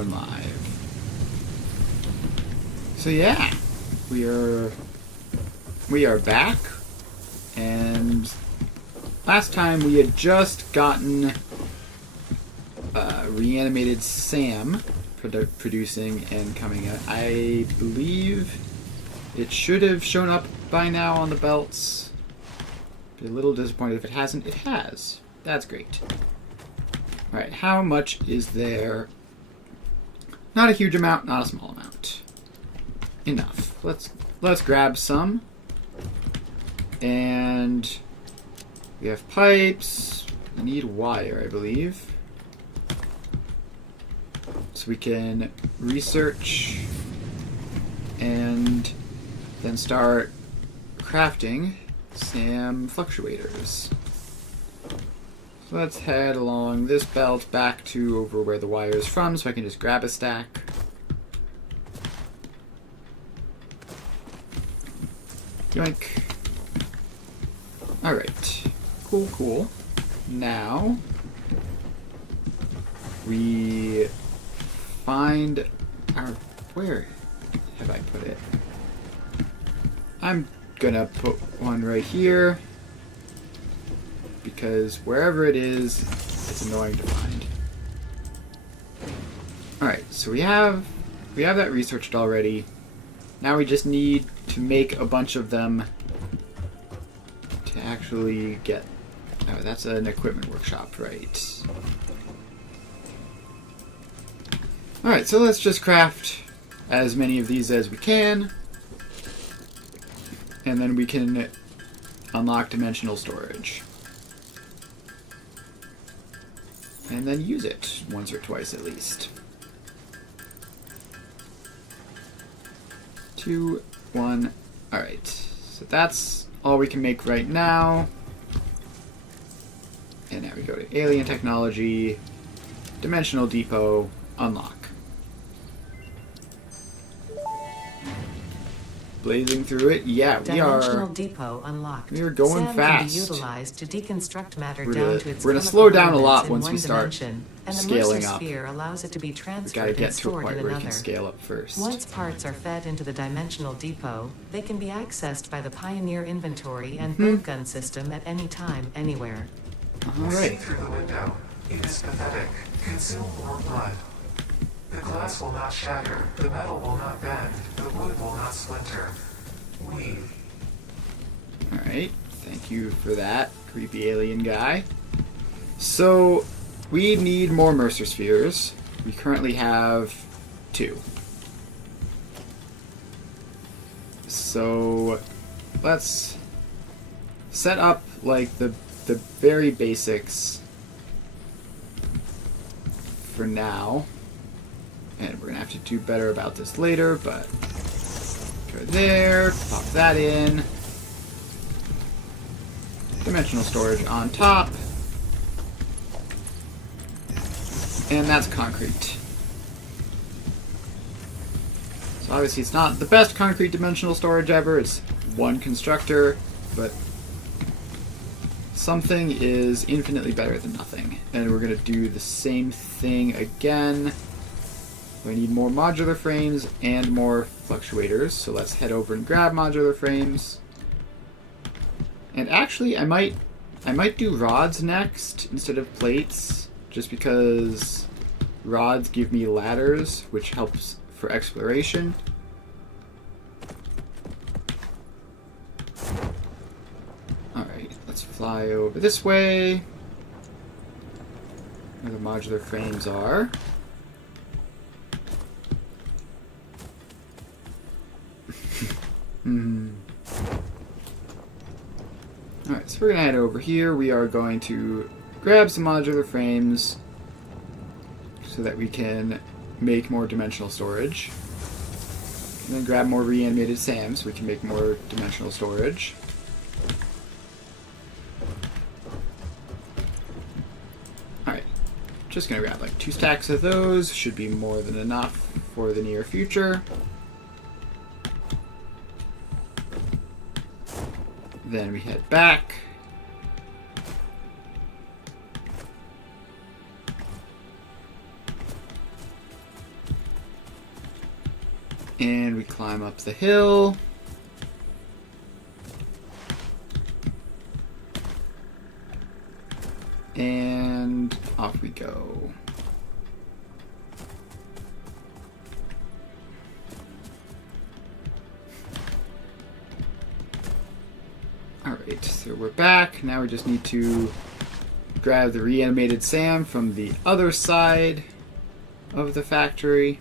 going live. So yeah, we are back, and last time we had just gotten reanimated Sam producing and coming out. I believe it should have shown up by now on the belts. Be a little disappointed if it hasn't. It has. That's great. Alright, how much is there? Not a huge amount, not a small amount. Enough. Let's grab some. And we have pipes. We need wire, I believe. So we can research and then start crafting SAM fluctuators. So let's head along this belt back to over where the wire is from so I can just grab a stack. Yoink. Alright. Cool. Now we find our... Where have I put it? I'm gonna put one right here because wherever it is, it's annoying to find. Alright, so we have that researched already. Now we just need to make a bunch of them to actually get... Oh, that's an equipment workshop, right. Alright, so let's just craft as many of these as we can. And then we can unlock dimensional storage. And then use it once or twice at least. 2, 1. Alright, so that's all we can make right now. And now we go to alien technology, dimensional depot, unlock. Blazing through it. Yeah, we are. Dimensional depot unlocked. We are going SAM fast. Can be utilized to deconstruct matter We're down to its gonna slow down a chemical lot elements once in we one start dimension. An scaling immersive up. sphere allows it to be We gotta transferred get and to a stored point in where we can another. scale up first. Once parts are fed into the dimensional depot, they can be accessed by the Pioneer inventory and boat gun system at any time, anywhere. Alright. Through the window. It is pathetic. Consume more blood. The glass will not shatter. The metal will not bend. The wood will not splinter. Weave. Alright, thank you for that, creepy alien guy. So, we need more Mercer spheres. We currently have 2. So, let's set up, like, the very basics for now. And we're going to have to do better about this later, but go there, pop that in. Dimensional storage on top. And that's concrete. So obviously it's not the best concrete dimensional storage ever. It's one constructor, but something is infinitely better than nothing. And we're going to do the same thing again. We need more modular frames and more fluctuators. So let's head over and grab modular frames. And actually, I might do rods next instead of plates, just because rods give me ladders, which helps for exploration. Alright, let's fly over this way, where the modular frames are. Alright, so we're going to head over here. We are going to grab some modular frames so that we can make more dimensional storage. And then grab more reanimated SAM so we can make more dimensional storage. Alright, just going to grab like 2 stacks of those. Should be more than enough for the near future. Then we head back. And we climb up the hill. And off we go. Alright, so we're back. Now we just need to grab the reanimated Sam from the other side of the factory.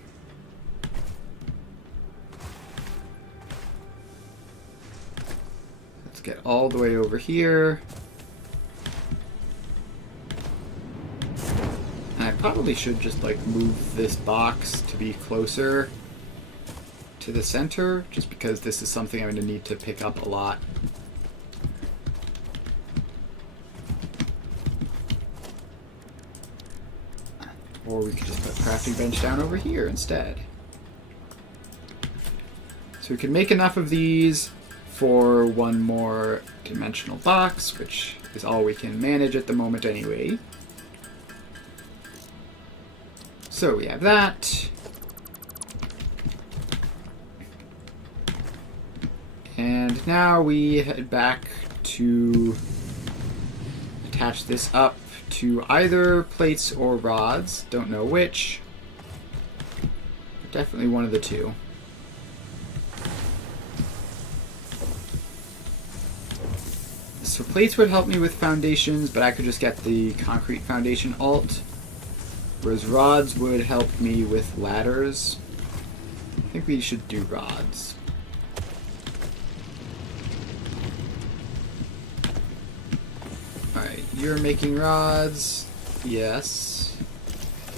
Let's get all the way over here. And I probably should just like move this box to be closer to the center, just because this is something I'm going to need to pick up a lot. Or we could just put a crafting bench down over here instead. So we can make enough of these for one more dimensional box, which is all we can manage at the moment anyway. So we have that. And now we head back to attach this up to either plates or rods. Don't know which. But definitely one of the two. So plates would help me with foundations, but I could just get the concrete foundation alt. Whereas rods would help me with ladders. I think we should do rods. Alright, you're making rods. Yes.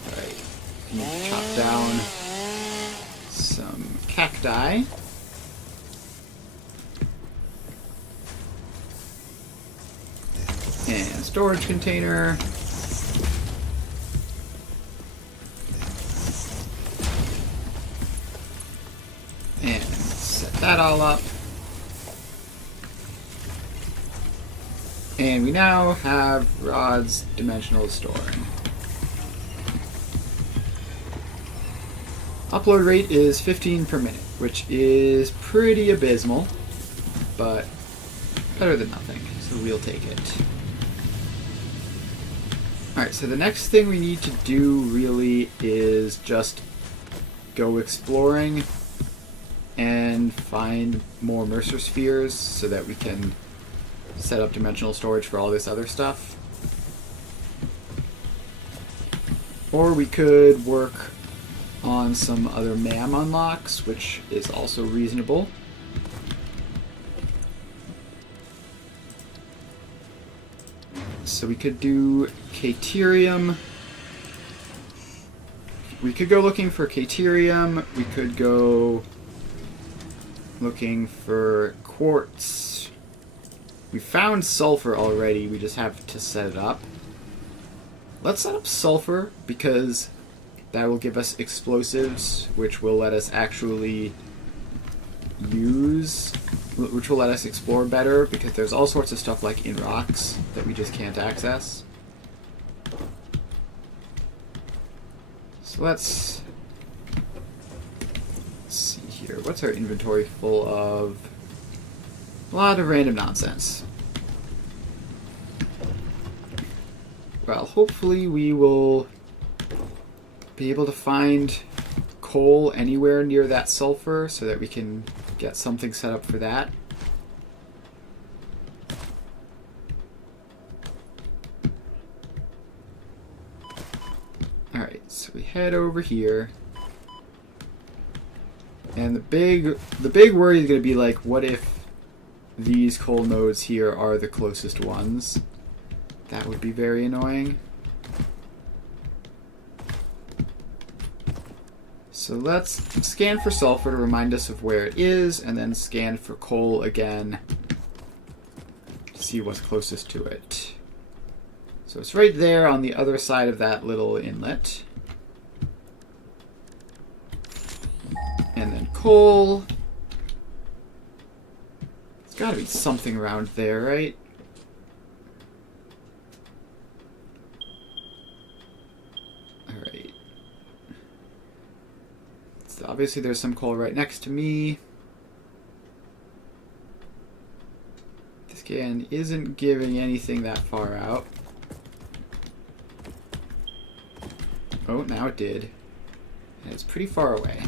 Alright, you need to chop down some cacti. And storage container. And set that all up. And we now have rods dimensional storing. Upload rate is 15 per minute, which is pretty abysmal, but better than nothing, so we'll take it. Alright, so the next thing we need to do really is just go exploring and find more Mercer spheres so that we can set up dimensional storage for all this other stuff. Or we could work on some other MAM unlocks, which is also reasonable. So we could do Caterium. We could go looking for Caterium. We could go looking for quartz. We found sulfur already, we just have to set it up. Let's set up sulfur, because that will give us explosives, which will let us actually use, which will let us explore better, because there's all sorts of stuff like in rocks that we just can't access. So let's see here. What's our inventory full of? A lot of random nonsense. Well, hopefully we will be able to find coal anywhere near that sulfur so that we can get something set up for that. Alright, so we head over here. And the big worry is going to be like, what if these coal nodes here are the closest ones? That would be very annoying. So let's scan for sulfur to remind us of where it is, and then scan for coal again to see what's closest to it. So it's right there on the other side of that little inlet. And then coal. There's gotta be something around there, right? Alright. Obviously there's some coal right next to me. This can isn't giving anything that far out. Oh, now it did. And it's pretty far away.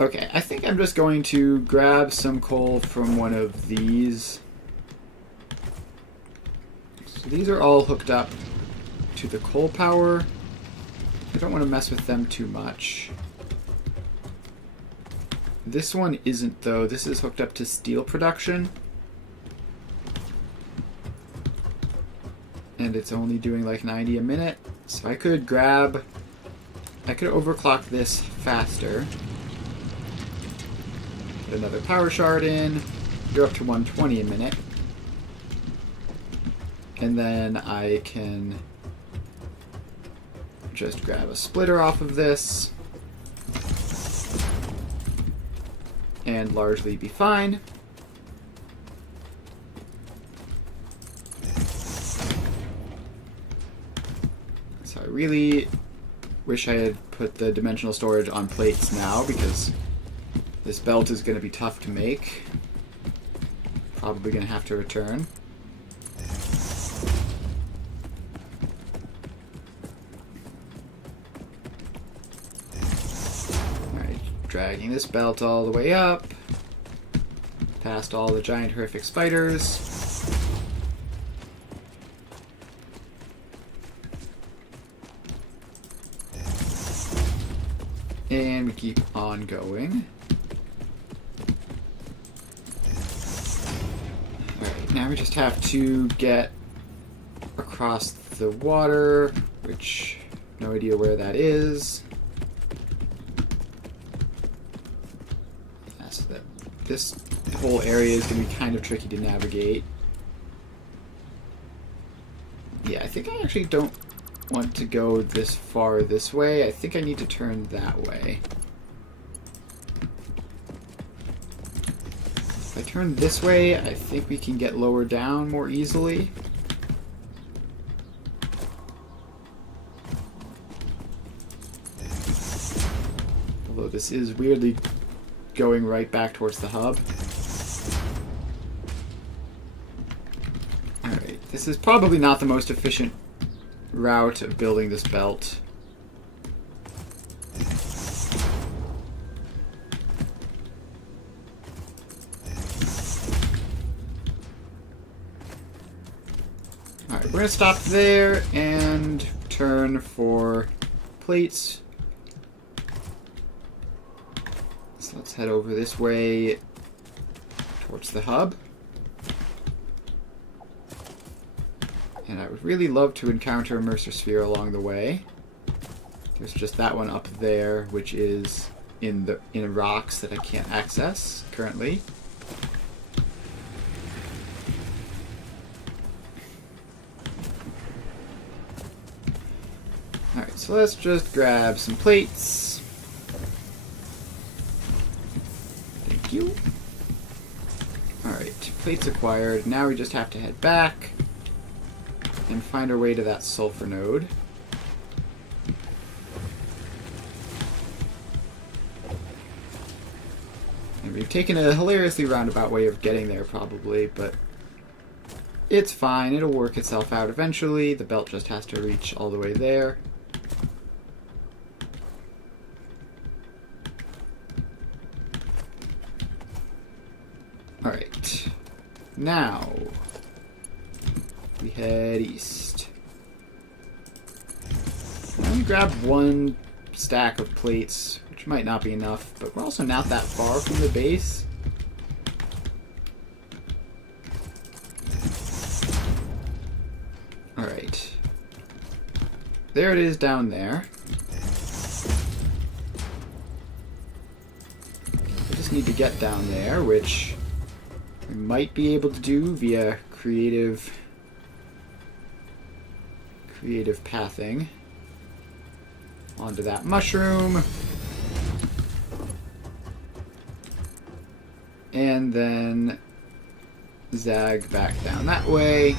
Okay, I think I'm just going to grab some coal from one of these. So these are all hooked up to the coal power. I don't want to mess with them too much. This one isn't, though. This is hooked up to steel production. And it's only doing like 90 a minute. So I could overclock this faster. Put another power shard in. Go up to 120 a minute. And then I can just grab a splitter off of this. And largely be fine. So I really wish I had put the dimensional storage on plates now, because this belt is going to be tough to make. Probably going to have to return. Dragging this belt all the way up, past all the giant horrific spiders. And we keep on going. Alright, now we just have to get across the water, which no idea where that is. This whole area is going to be kind of tricky to navigate. Yeah, I think I actually don't want to go this far this way. I think I need to turn that way. If I turn this way, I think we can get lower down more easily. Although this is weirdly going right back towards the hub. Alright, this is probably not the most efficient route of building this belt. Alright, we're going to stop there and turn for plates. So let's head over this way towards the hub. And I would really love to encounter a Mercer Sphere along the way. There's just that one up there, which is in rocks that I can't access currently. Alright, so let's just grab some plates. Thank you. Alright, plates acquired. Now we just have to head back and find our way to that sulfur node. And we've taken a hilariously roundabout way of getting there probably, but it's fine. It'll work itself out eventually. The belt just has to reach all the way there. Alright. Now we head east. Let me grab one stack of plates, which might not be enough, but we're also not that far from the base. Alright. There it is down there. I just need to get down there, which we might be able to do via creative pathing onto that mushroom. And then zag back down that way.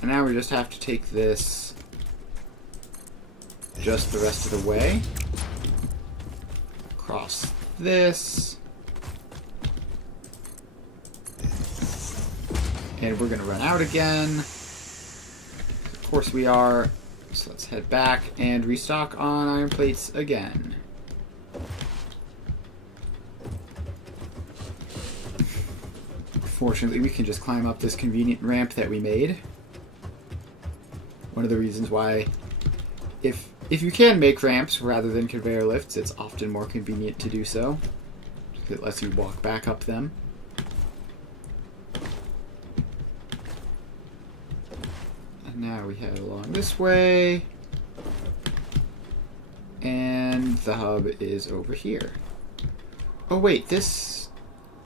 And now we just have to take this just the rest of the way. Cross this. And we're going to run out again. Of course we are. So let's head back and restock on iron plates again. Fortunately, we can just climb up this convenient ramp that we made. One of the reasons why, if you can make ramps rather than conveyor lifts, it's often more convenient to do so. It lets you walk back up them. And now we head along this way. And the hub is over here. Oh wait, is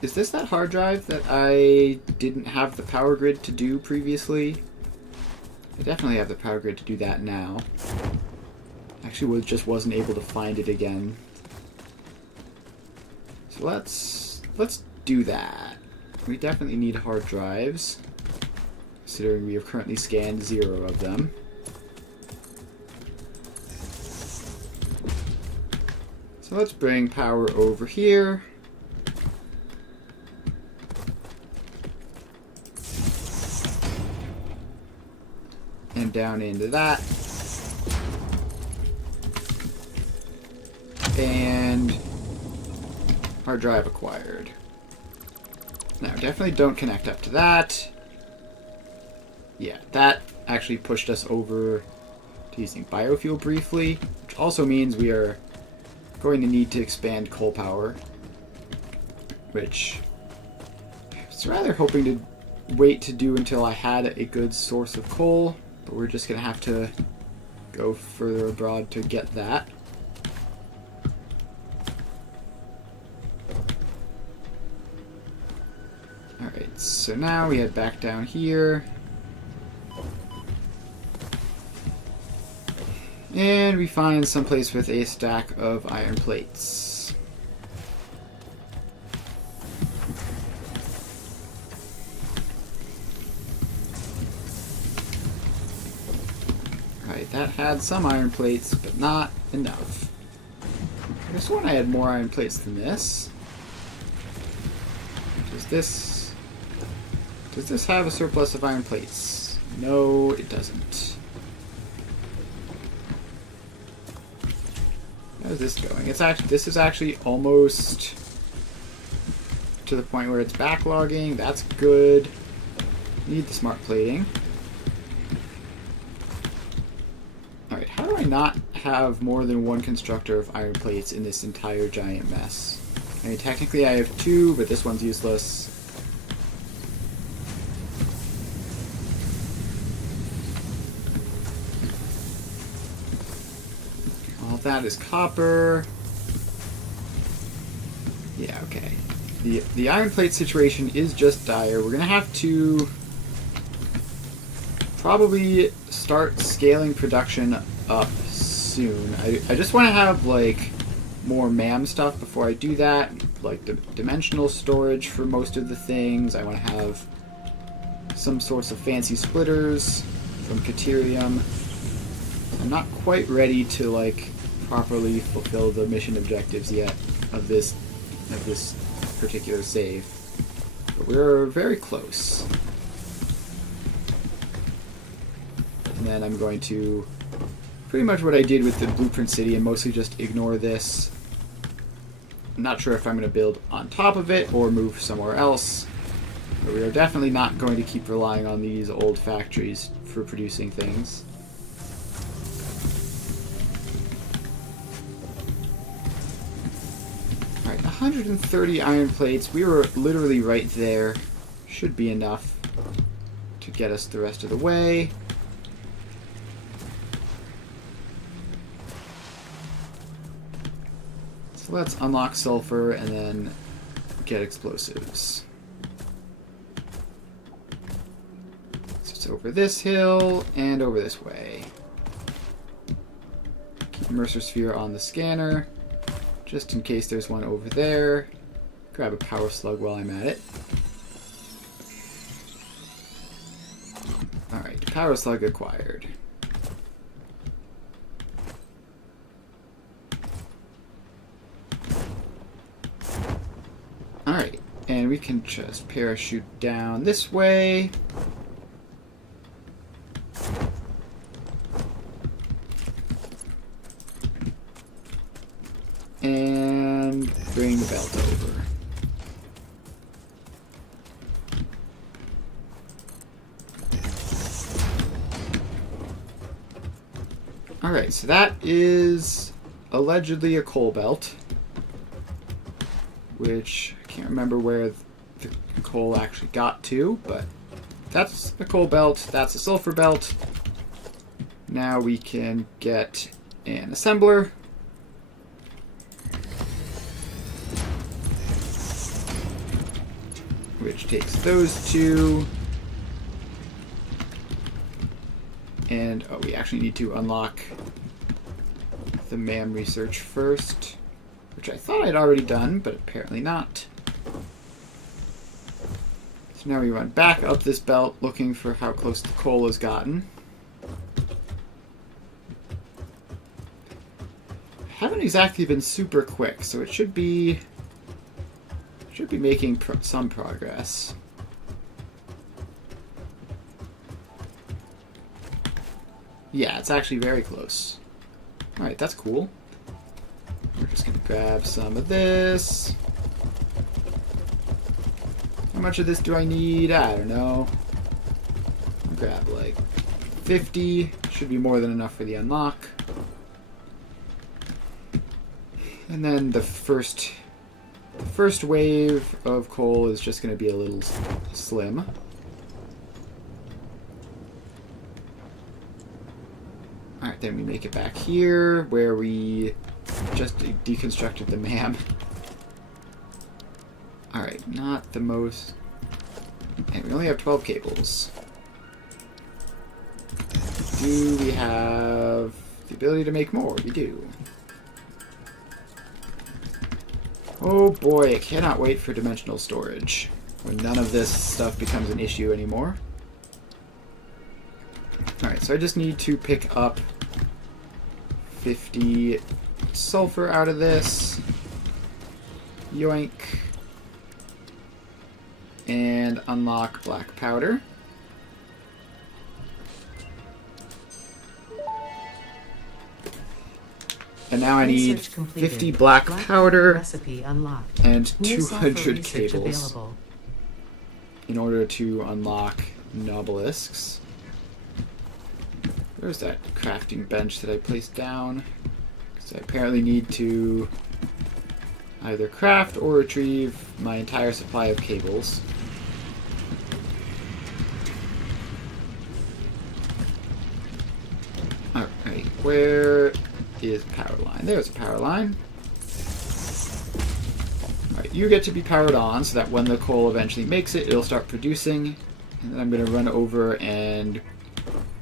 this that hard drive that I didn't have the power grid to do previously? I definitely have the power grid to do that now. Actually, just wasn't able to find it again. So let's do that. We definitely need hard drives, considering we have currently scanned 0 of them. So let's bring power over here. And down into that. And hard drive acquired. Now, definitely don't connect up to that. Yeah, that actually pushed us over to using biofuel briefly, which also means we are going to need to expand coal power, which I was rather hoping to wait to do until I had a good source of coal. But we're just going to have to go further abroad to get that. Alright, so now we head back down here. And we find someplace with a stack of iron plates. That had some iron plates, but not enough. I guess when I had more iron plates than this. Does this have a surplus of iron plates? No, it doesn't. How is this going? This is actually almost to the point where it's backlogging. That's good. Need the smart plating. Alright, how do I not have more than one constructor of iron plates in this entire giant mess? I mean, technically I have 2, but this one's useless. All that is copper. Yeah, okay. The iron plate situation is just dire. We're gonna have to probably start scaling production up soon. I just want to have like more MAM stuff before I do that, like the dimensional storage for most of the things. I want to have some sorts of fancy splitters from Caterium. I'm not quite ready to like properly fulfill the mission objectives yet of this particular save, but we're very close. And then I'm going to pretty much what I did with the Blueprint City and mostly just ignore this. I'm not sure if I'm going to build on top of it or move somewhere else, but we are definitely not going to keep relying on these old factories for producing things. Alright, 130 iron plates. We were literally right there. Should be enough to get us the rest of the way. So let's unlock sulfur and then get explosives. So it's over this hill and over this way. Keep Mercer Sphere on the scanner, just in case there's one over there. Grab a power slug while I'm at it. Alright, Power slug acquired. Alright, and we can just parachute down this way. And bring the belt over. Alright, so that is allegedly a coal belt, which I can't remember where the coal actually got to, but that's a coal belt, that's a sulfur belt. Now we can get an assembler. Which takes those two. And, oh, we actually need to unlock the MAM research first, which I thought I'd already done, but apparently not. So now we run back up this belt looking for how close the coal has gotten. I haven't exactly been super quick, so it should be making some progress. Yeah, it's actually very close. Alright, that's cool. We're just going to grab some of this. How much of this do I need? I don't know. I'll grab like 50. Should be more than enough for the unlock. And then the first wave of coal is just going to be a little slim. Alright, then we make it back here, where we just deconstructed the MAM. Alright, not the most... And we only have 12 cables. Do we have the ability to make more? We do. Oh boy, I cannot wait for dimensional storage, when none of this stuff becomes an issue anymore. Alright, so I just need to pick up 50 sulfur out of this. Yoink. And unlock black powder. And now I need 50 black powder and 200 cables in order to unlock nobelisks. Where's that crafting bench that I placed down? Because I apparently need to either craft or retrieve my entire supply of cables. Alright, where is power line? There's a power line. Alright, you get to be powered on so that when the coal eventually makes it, it'll start producing. And then I'm going to run over and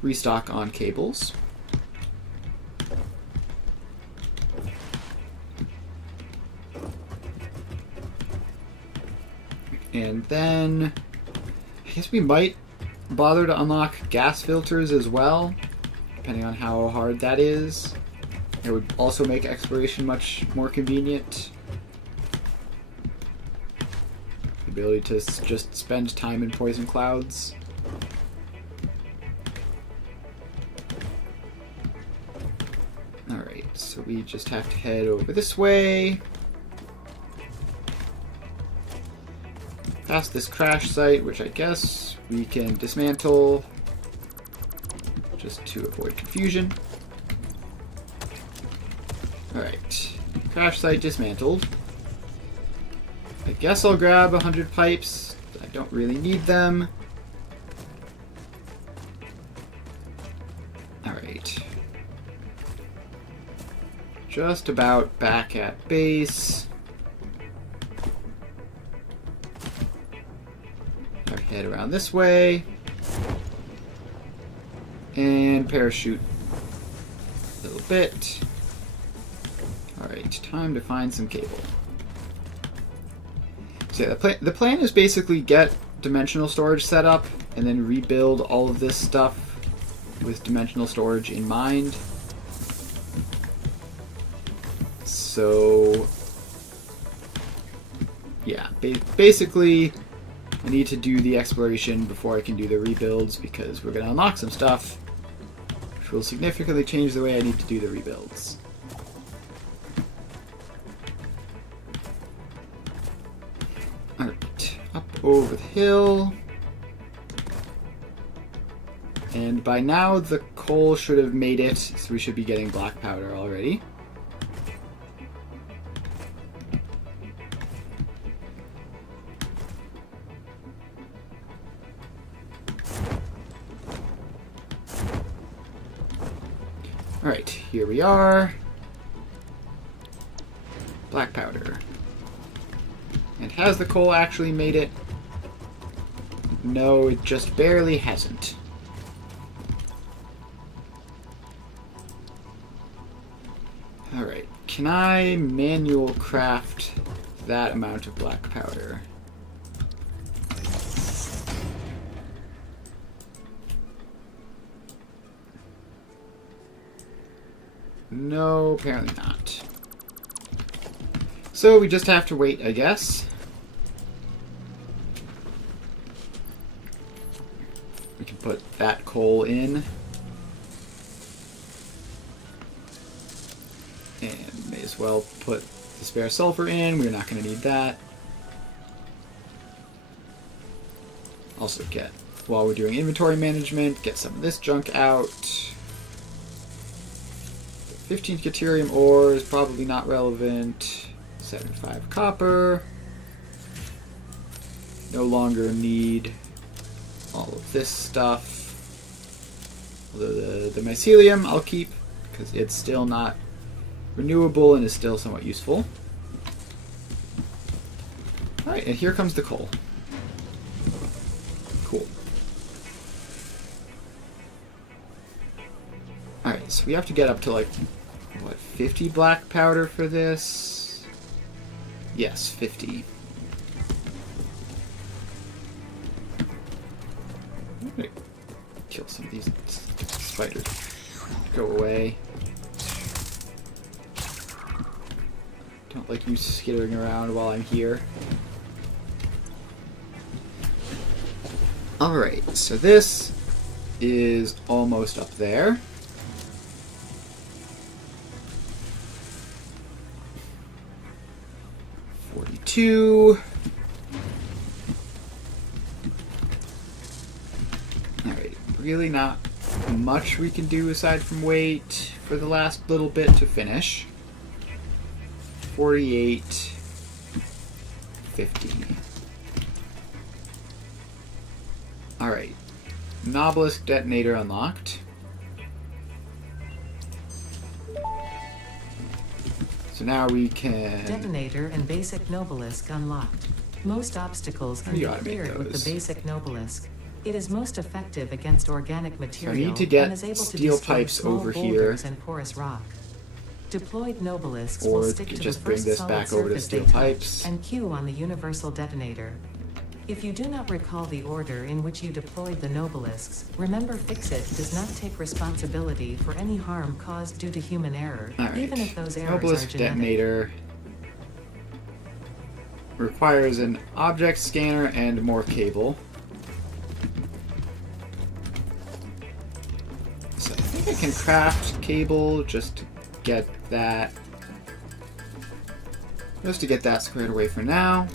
restock on cables. And then I guess we might bother to unlock gas filters as well, depending on how hard that is. It would also make exploration much more convenient. The ability to just spend time in poison clouds. Alright, so we just have to head over this way. Past this crash site, which I guess we can dismantle just to avoid confusion. Alright, crash site dismantled. I guess I'll grab 100 pipes. I don't really need them. Alright. Just about back at base. I'll head around this way. And parachute a little bit. Alright, time to find some cable. So yeah, the plan is basically get dimensional storage set up and then rebuild all of this stuff with dimensional storage in mind. So, yeah, basically, I need to do the exploration before I can do the rebuilds, because we're going to unlock some stuff which will significantly change the way I need to do the rebuilds. Alright, up over the hill. And by now the coal should have made it, so we should be getting black powder already. Alright, here we are. Black powder. And has the coal actually made it? No, it just barely hasn't. Alright, can I manual craft that amount of black powder? No, apparently not. So we just have to wait, I guess. We can put that coal in. And may as well put the spare sulfur in. We're not going to need that. Also get, while we're doing inventory management, get some of this junk out. 15 Caterium ore is probably not relevant. 75 copper. No longer need all of this stuff. Although the mycelium I'll keep, because it's still not renewable and is still somewhat useful. Alright, and here comes the coal. Cool. Alright, so we have to get up to like, what, 50 black powder for this? Yes, 50. I'm gonna kill some of these spiders. Go away. Don't like you skittering around while I'm here. Alright, so this is almost up there. Alright, really not much we can do aside from wait for the last little bit to finish. 48, 50. Alright, Obelisk detonator unlocked. So now we can... Detonator and basic Obelisk unlocked. Most obstacles can be cleared with the basic Obelisk. It is most effective against organic material. So I need to get and is able steel to pipes small over here. boulders and porous rock. Deployed Obelisks will Or stick to just the bring first this solid back over to surface steel they touch pipes. and queue on the universal detonator. If you do not recall the order in which you deployed the Obelisks, remember Fix-It does not take responsibility for any harm caused due to human error, Alright. even if those errors Obelisk are genetic. detonator requires an object scanner and more cable. So I think I can craft cable just to get that squared away for now.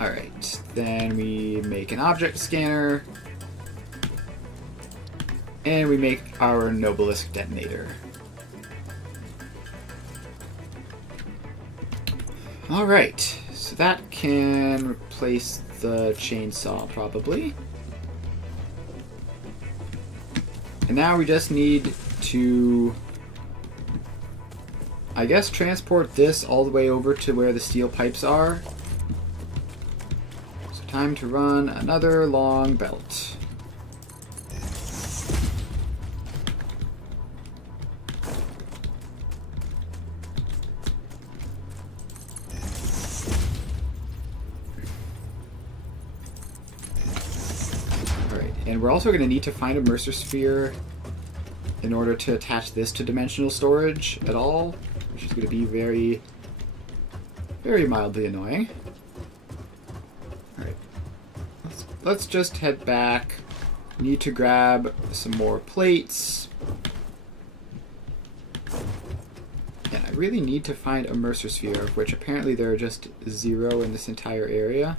Alright, then we make an object scanner. And we make our Obelisk detonator. Alright, so that can replace the chainsaw probably. And now we just need to, I guess, transport this all the way over to where the steel pipes are. So time to run another long belt. And we're also going to need to find a Mercer Sphere in order to attach this to dimensional storage at all, which is going to be very, very mildly annoying. Alright. Let's just head back. Need to grab some more plates. And I really need to find a Mercer Sphere, of which apparently there are just 0 in this entire area.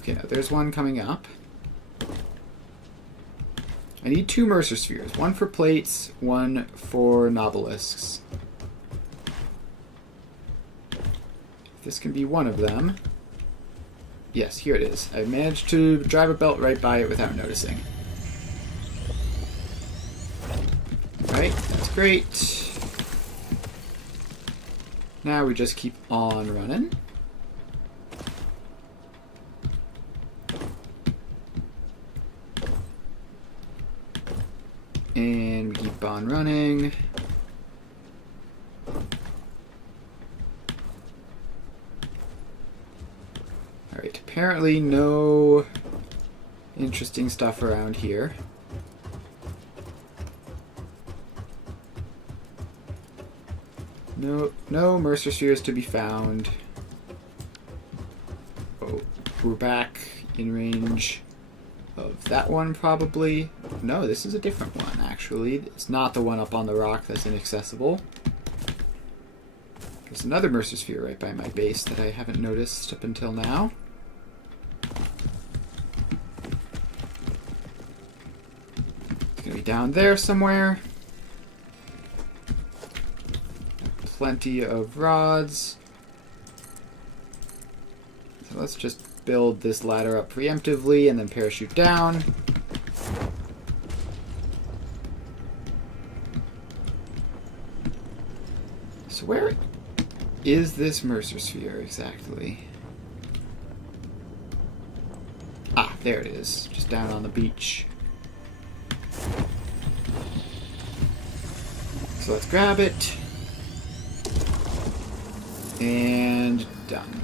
Okay, now there's one coming up. I need 2 Mercer Spheres. One for plates, one for Nobelisks. This can be one of them. Yes, here it is. I managed to drive a belt right by it without noticing. Alright, that's great. Now we just keep on running. And we keep on running. Alright, apparently no interesting stuff around here. No Mercer Spheres to be found. Oh, we're back in range of that one probably. No, this is a different one actually. It's not the one up on the rock that's inaccessible. There's another Mercer Sphere right by my base that I haven't noticed up until now. It's gonna be down there somewhere. Plenty of rods. So let's just build this ladder up preemptively and then parachute down. So where is this Mercer Sphere exactly? Ah, there it is. Just down on the beach. So let's grab it. And done.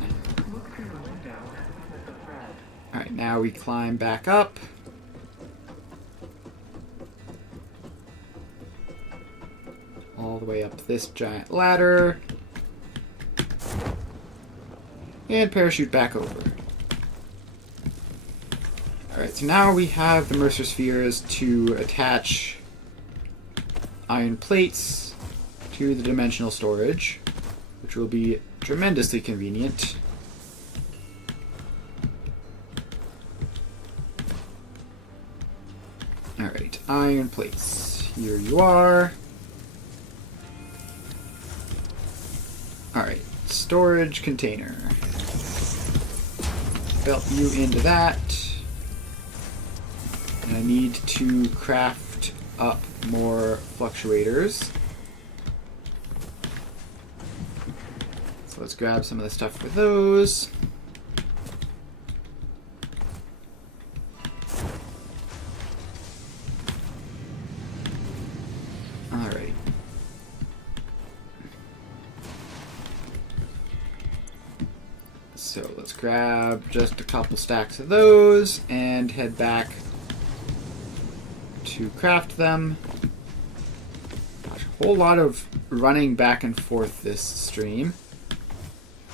Alright, now we climb back up. All the way up this giant ladder. And parachute back over. Alright, so now we have the Mercer Spheres to attach iron plates to the dimensional storage, which will be tremendously convenient. Alright, iron plates. Here you are. Alright, storage container. Belt you into that. And I need to craft up more fluctuators. So let's grab some of the stuff for those. Alright. So let's grab just a couple stacks of those and head back to craft them. Gosh, a whole lot of running back and forth this stream.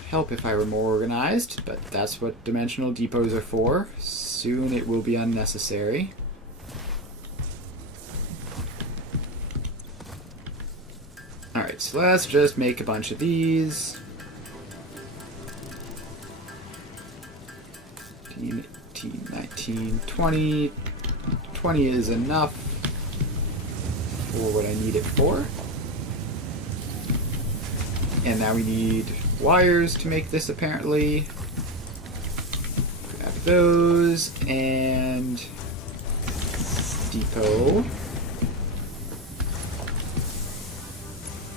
Help if I were more organized, but that's what dimensional depots are for. Soon it will be unnecessary. Alright, so let's just make a bunch of these. 18, 19, 20. 20 is enough for what I need it for. And now we need wires to make this apparently. Grab those and depot.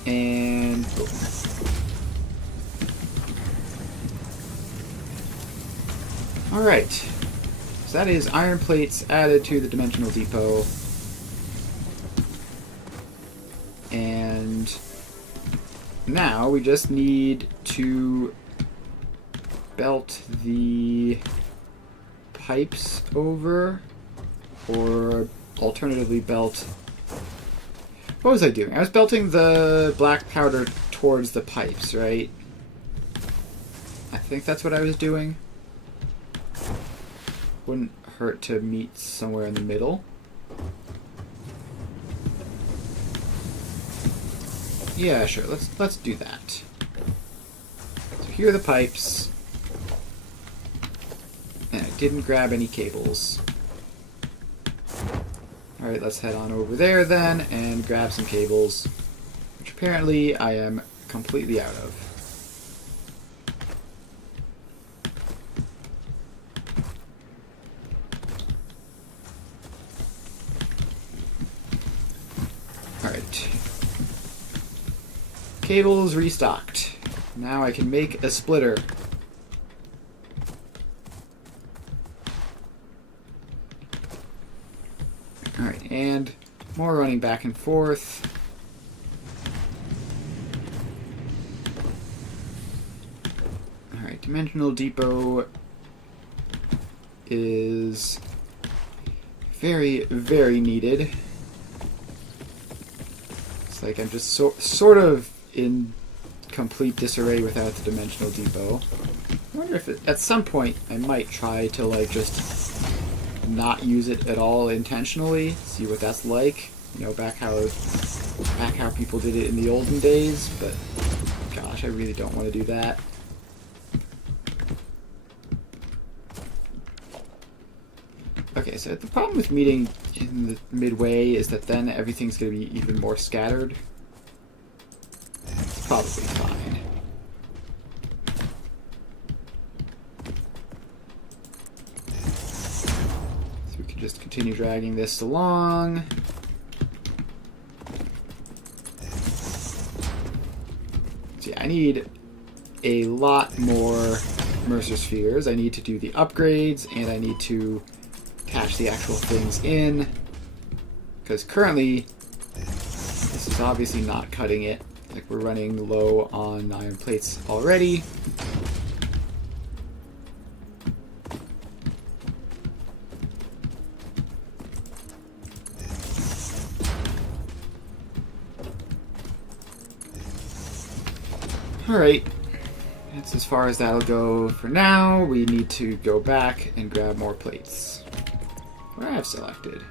And boom. Alright. So that is iron plates added to the dimensional depot. And now we just need to belt the pipes over or alternatively belt... What was I doing? I was belting the black powder towards the pipes, right? I think that's what I was doing. Wouldn't hurt to meet somewhere in the middle. Yeah, sure. Let's do that. So here are the pipes. And I didn't grab any cables. Alright, let's head on over there then and grab some cables, which apparently I am completely out of. Alright. Cables restocked. Now I can make a splitter. Alright, and more running back and forth. Alright, Dimensional Depot is very, very needed. It's like I'm just sort of in complete disarray without the Dimensional Depot. I wonder if at some point I might try to like just not use it at all intentionally, see what that's like. You know, back how people did it in the olden days, but gosh, I really don't want to do that. Okay, so the problem with meeting in the midway is that then everything's going to be even more scattered. It's probably fine. So we can just continue dragging this along. So yeah, I need a lot more Mercer spheres. I need to do the upgrades, and I need to attach the actual things in, because currently this is obviously not cutting it. Like, we're running low on iron plates already. Alright, that's as far as that'll go for now. We need to go back and grab more plates. Where I've selected.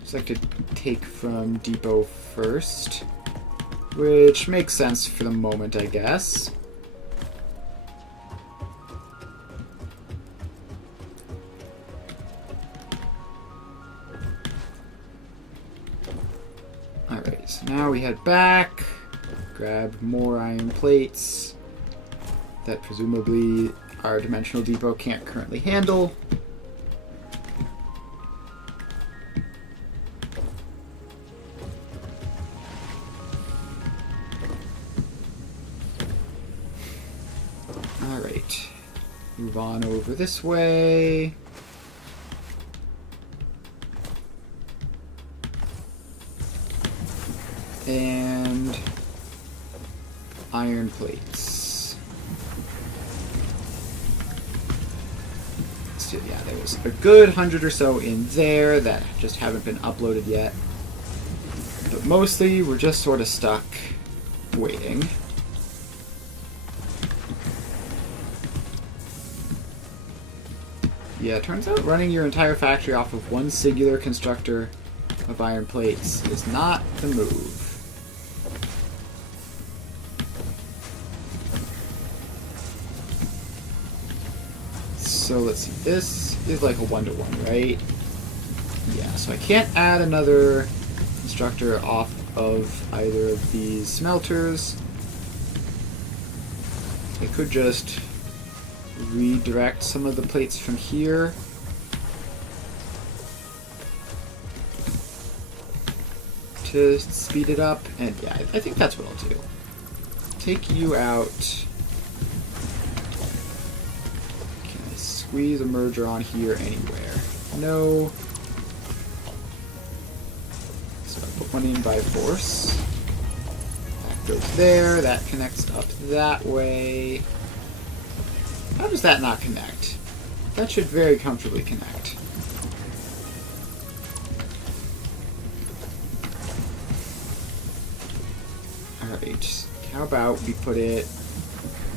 Just like to take from depot first, which makes sense for the moment, I guess. Alright, so now we head back, grab more iron plates that presumably our dimensional depot can't currently handle. Alright, move on over this way. And iron plates. So yeah, there was a good 100 or so in there that just haven't been uploaded yet. But mostly we're just sort of stuck waiting. Yeah, it turns out running your entire factory off of one singular constructor of iron plates is not the move. So let's see, this is like a 1-to-1, right? Yeah, so I can't add another constructor off of either of these smelters. I could just redirect some of the plates from here. To speed it up, and yeah, I think that's what I'll do. Take you out. Can I squeeze a merger on here anywhere? No. So I put one in by force. That goes there, that connects up that way. How does that not connect? That should very comfortably connect. how about we put it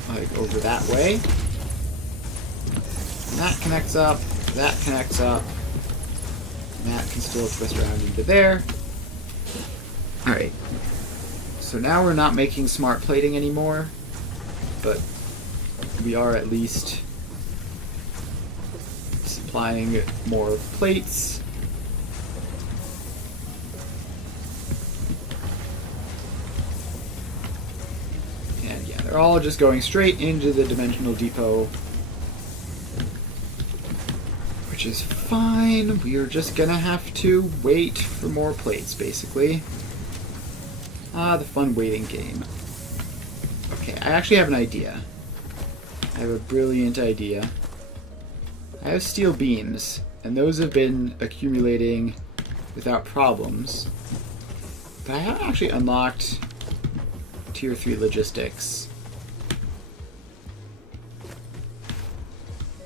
like over that way? And that connects up, that connects up, and that can still twist around into there. Alright. So now we're not making smart plating anymore, but we are at least supplying more plates. And yeah, they're all just going straight into the dimensional depot, which is fine. We are just gonna have to wait for more plates, basically. Ah, the fun waiting game. Okay, I actually have an idea. I have a brilliant idea. I have steel beams, and those have been accumulating without problems. But I haven't actually unlocked Tier 3 logistics.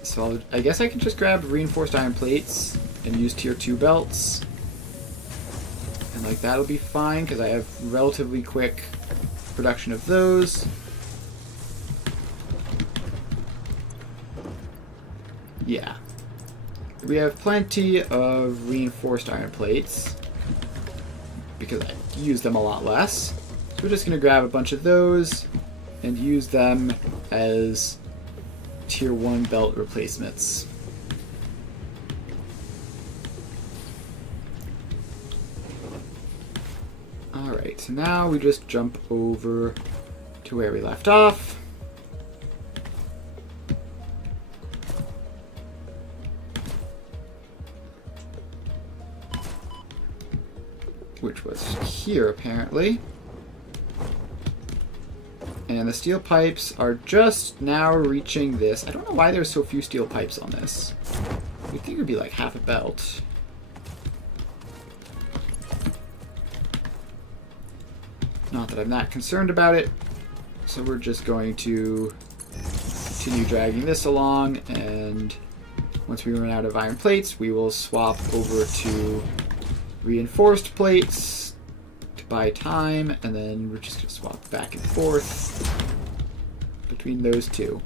So I guess I can just grab reinforced iron plates and use Tier 2 belts. And like that'll be fine, because I have relatively quick production of those. Yeah. We have plenty of reinforced iron plates, because I use them a lot less. So we're just going to grab a bunch of those and use them as Tier 1 belt replacements. Alright, so now we just jump over to where we left off. Which was here, apparently. And the steel pipes are just now reaching this. I don't know why there's so few steel pipes on this. You'd think it would be like half a belt. Not that I'm that concerned about it. So we're just going to continue dragging this along, and once we run out of iron plates, we will swap over to reinforced plates to buy time, and then we're just going to swap back and forth between those two.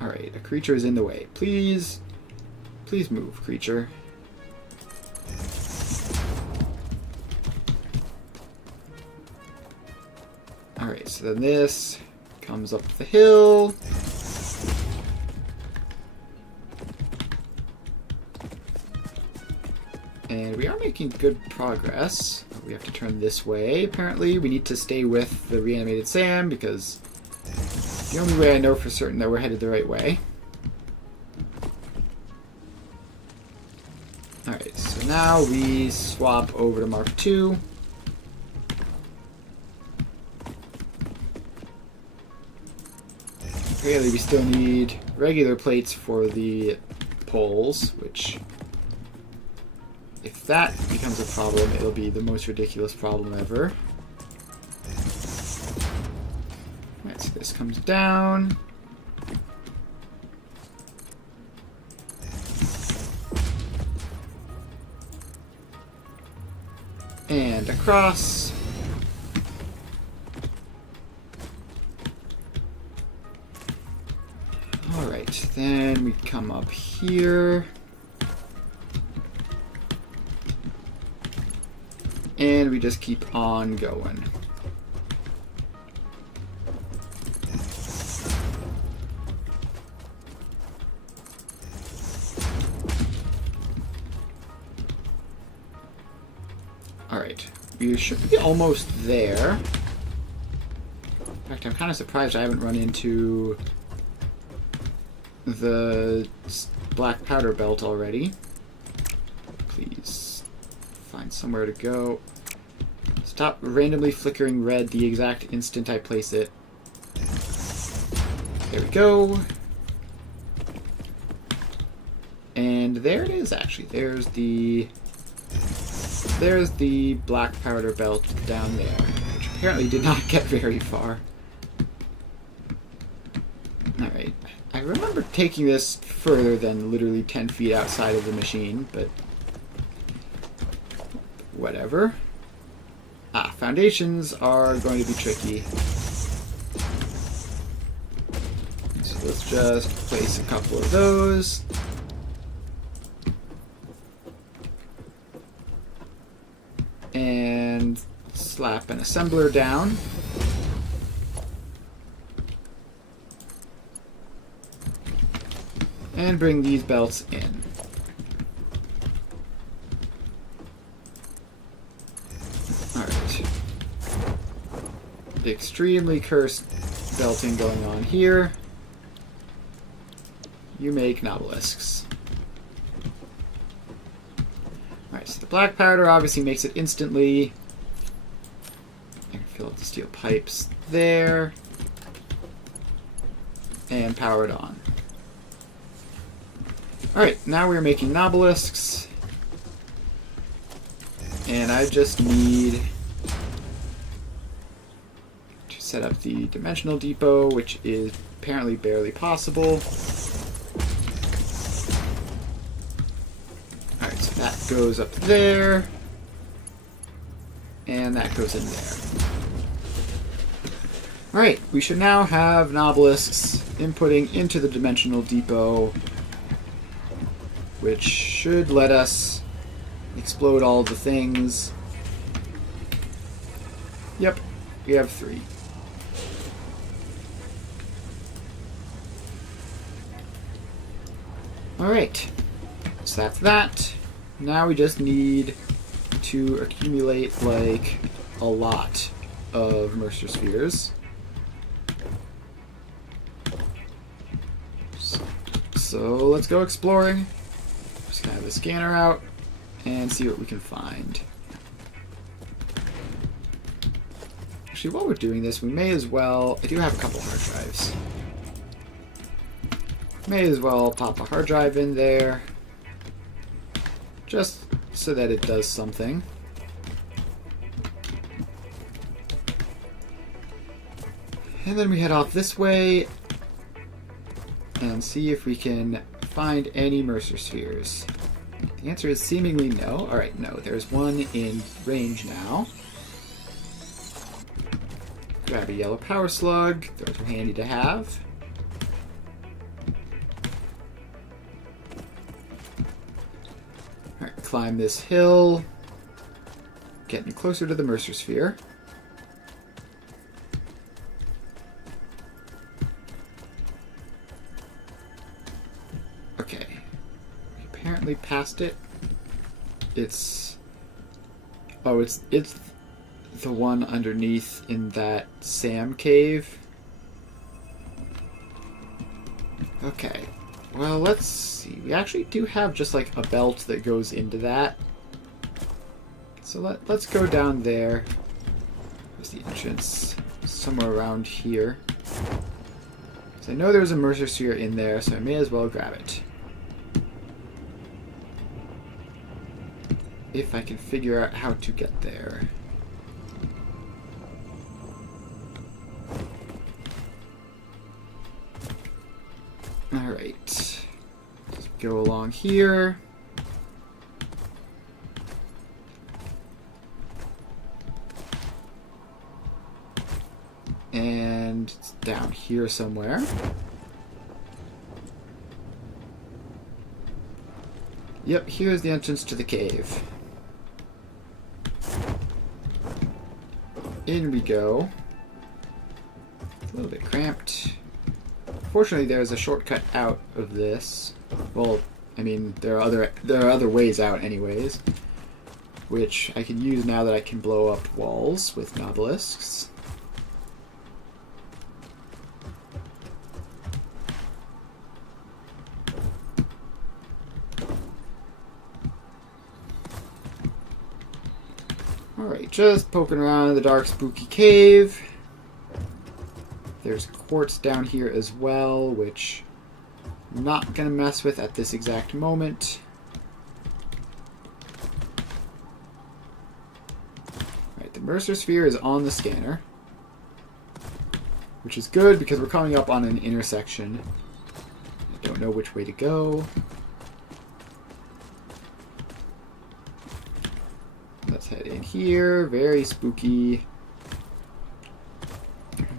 Alright, a creature is in the way. Please move, creature. Alright, so then this comes up the hill. And we are making good progress. We have to turn this way, apparently. We need to stay with the reanimated Sam, because the only way I know for certain that we're headed the right way. Alright, so now we swap over to Mark II. Really, we still need regular plates for the poles, which, if that becomes a problem, it'll be the most ridiculous problem ever. Alright, so this comes down. And across. Alright, then we come up here. And we just keep on going. Alright, we should be almost there. In fact, I'm kind of surprised I haven't run into the black powder belt already. Please find somewhere to go. Stop randomly flickering red the exact instant I place it. There we go. And there it is, actually. There's the black powder belt down there, which apparently did not get very far. Alright. I remember taking this further than literally 10 feet outside of the machine, but whatever. Foundations are going to be tricky. So let's just place a couple of those. And slap an assembler down. And bring these belts in. Alright. Extremely cursed belting going on here. You make nobelisks. Alright, so the black powder obviously makes it instantly. I can fill up the steel pipes there. And power it on. Alright, now we're making nobelisks. And I just need to set up the dimensional depot, which is apparently barely possible. Alright, so that goes up there. And that goes in there. Alright, we should now have nobelisks inputting into the dimensional depot, which should let us explode all the things. Yep, we have 3. Alright, so that's that. Now we just need to accumulate, like, a lot of Mercer spheres. So let's go exploring. Just gonna have the scanner out and see what we can find. Actually, while we're doing this, we may as well... I do have a couple hard drives. May as well pop a hard drive in there. Just so that it does something. And then we head off this way and see if we can find any Mercer spheres. The answer is seemingly no. Alright, no. There's one in range now. Grab a yellow power slug. Those are handy to have. Alright, climb this hill. Getting closer to the Mercer sphere. Okay. Apparently past it. It's... Oh, it's the one underneath in that Sam cave. Okay. Well, let's see. We actually do have just like a belt that goes into that. So let's go down there. There's the entrance. Somewhere around here. So I know there's a Mercer sphere in there, so I may as well grab it. If I can figure out how to get there. Alright. Just go along here. And it's down here somewhere. Yep, here's the entrance to the cave. In we go. It's a little bit cramped. Fortunately, there's a shortcut out of this. Well, I mean, there are other ways out anyways, which I can use now that I can blow up walls with nobelisks. Alright, just poking around in the dark, spooky cave. There's quartz down here as well, which I'm not going to mess with at this exact moment. Alright, the Mercer sphere is on the scanner, which is good because we're coming up on an intersection. I don't know which way to go. Let's head in here. Very spooky.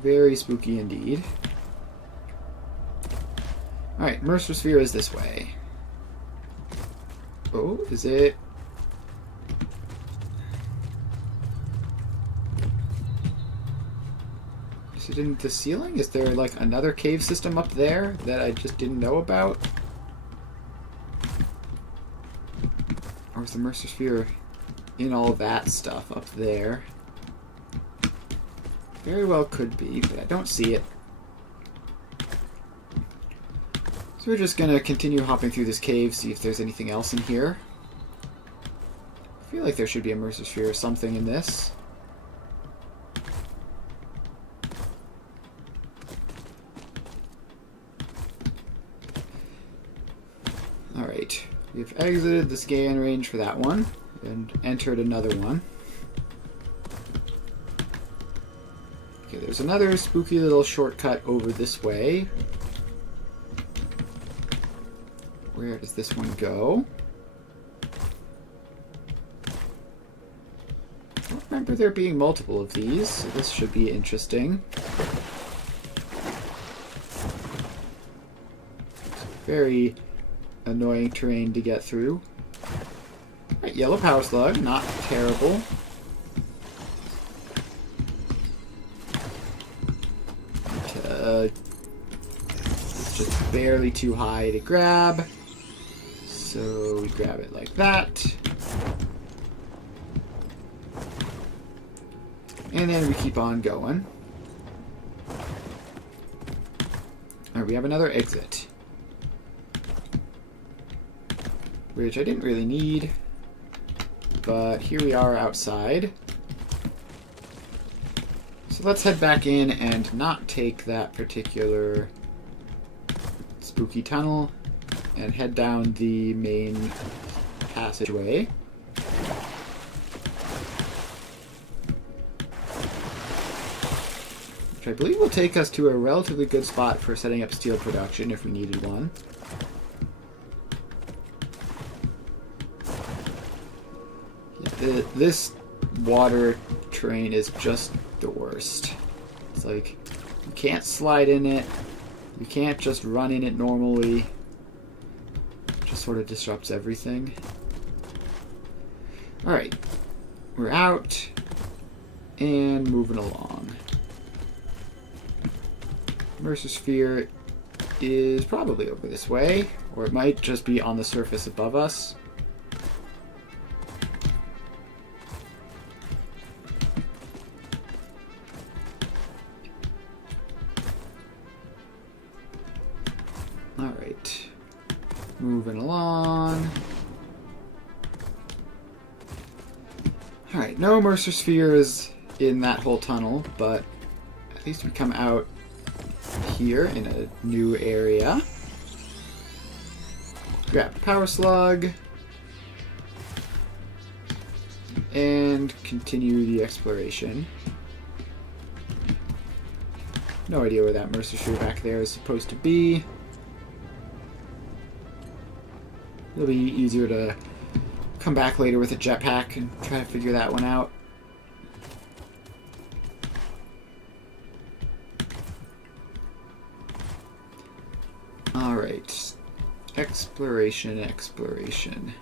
Very spooky indeed. Alright, Mercer Sphere is this way. Oh, is it? Is it in the ceiling? Is there like another cave system up there that I just didn't know about? Or is the Mercer Sphere in all that stuff up there? Very well could be, but I don't see it. So we're just gonna continue hopping through this cave, see if there's anything else in here. I feel like there should be a Mercer Sphere or something in this. Alright, we've exited the scan range for that one, and entered another one. Okay, there's another spooky little shortcut over this way. Where does this one go? I don't remember there being multiple of these, so this should be interesting. Very annoying terrain to get through. Right, yellow power slug, not terrible. It's just barely too high to grab. So we grab it like that. And then we keep on going. Alright, we have another exit. Which I didn't really need. But here we are outside. So let's head back in and not take that particular spooky tunnel and head down the main passageway. Which I believe will take us to a relatively good spot for setting up steel production if we needed one. Yeah, this water terrain is just the worst. It's like, you can't slide in it, you can't just run in it normally. It just sort of disrupts everything. Alright, we're out and moving along. Mercer Sphere is probably over this way, or it might just be on the surface above us. Alright, moving along. Alright, no Mercer Spheres in that whole tunnel, but at least we come out here in a new area. Grab the power slug. And continue the exploration. No idea where that Mercer Sphere back there is supposed to be. It'll be easier to come back later with a jetpack and try to figure that one out. Alright. Exploration, exploration.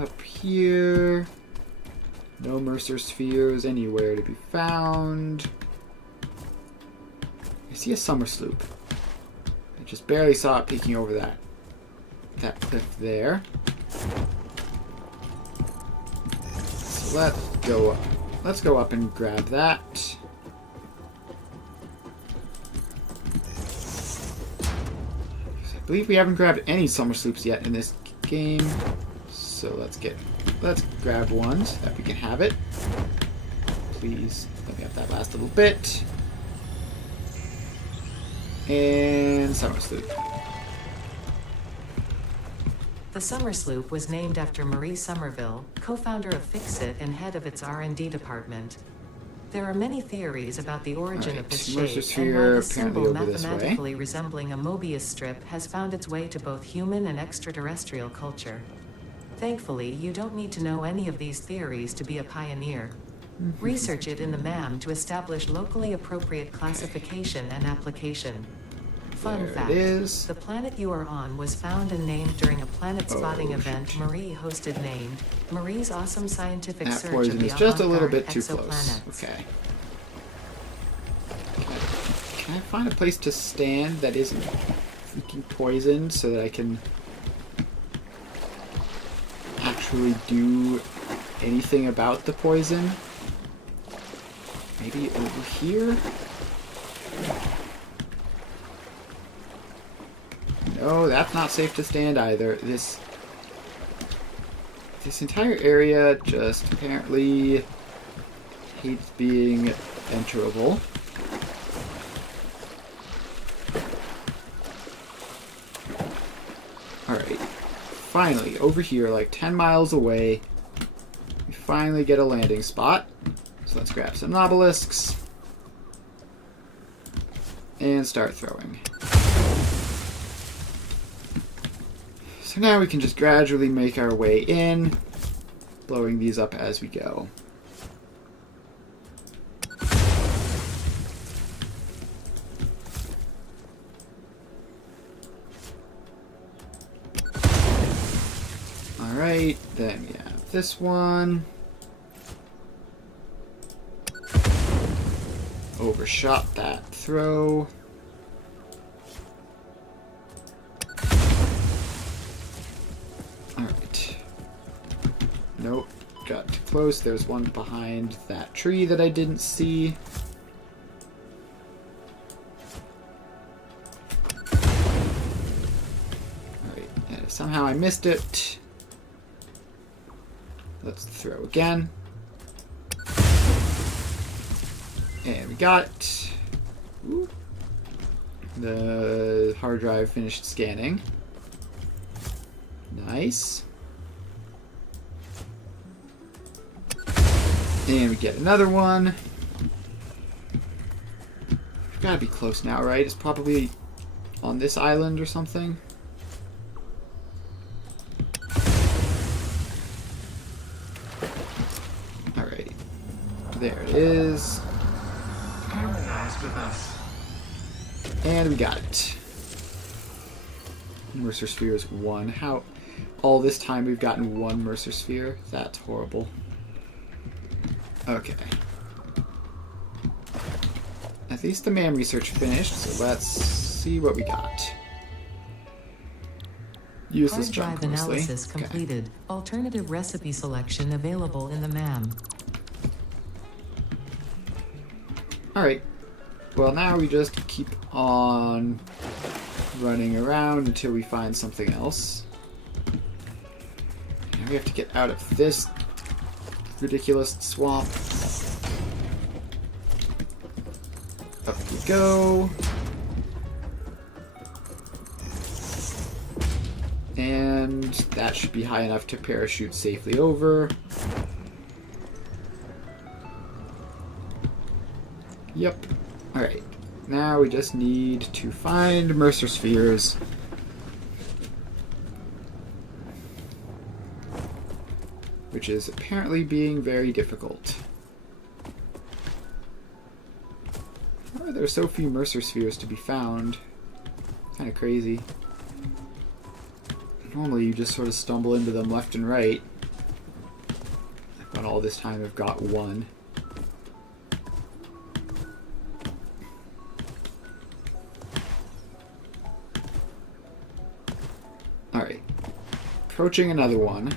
Up here. No Mercer Spheres anywhere to be found. I see a summer sloop. I just barely saw it peeking over that cliff there. So let's go up. Let's go up and grab that. I believe we haven't grabbed any summer sloops yet in this game. So let's grab one so that we can have it. Please let me have that last little bit. And summer sloop. The Summer Sloop was named after Marie Somerville, co-founder of Fixit and head of its R&D department. There are many theories about the origin of this shape Mercer and why sphere the symbol apparently over this way. mathematically resembling a Mobius strip has found its way to both human and extraterrestrial culture. Thankfully, you don't need to know any of these theories to be a pioneer. Research it in the MAM to establish locally appropriate classification and application. Fun There fact, it is. the planet you are on was found and named during a planet spotting event Marie hosted named Marie's Awesome Scientific That Search of poison the is just a little Avant-Garde bit too close. Exoplanets. Okay. Can I find a place to stand that isn't freaking poisoned so that I can actually do anything about the poison? Maybe over here? No, that's not safe to stand either. This entire area just apparently hates being enterable. Alright. Finally, over here, like 10 miles away, we finally get a landing spot. So let's grab some obelisks and start throwing. So now we can just gradually make our way in, blowing these up as we go. Alright, then we have this one. Overshot that throw. Alright. Nope. Got too close. There's one behind that tree that I didn't see. Alright. And somehow I missed it. Let's throw again. And we got it. Ooh. The hard drive finished scanning. Nice. And we get another one. We've got to be close now, right? It's probably on this island or something. Alright. There it is. Harmonized with us. And we got it. Mercer sphere is 1. How all this time we've gotten 1 Mercer sphere? That's horrible. Okay. At least the MAM research finished, so let's see what we got. Use this Hard junk drive mostly. analysis Okay. completed. Alternative recipe selection available in the MAM. Alright. Well, now we just keep on running around until we find something else. And we have to get out of this ridiculous swamp. Up we go. And that should be high enough to parachute safely over. Yep. Alright. Now we just need to find Mercer spheres. Which is apparently being very difficult. Why are there so few Mercer spheres to be found? Kind of crazy. Normally you just sort of stumble into them left and right. But all this time I've got 1. Alright. Approaching another one.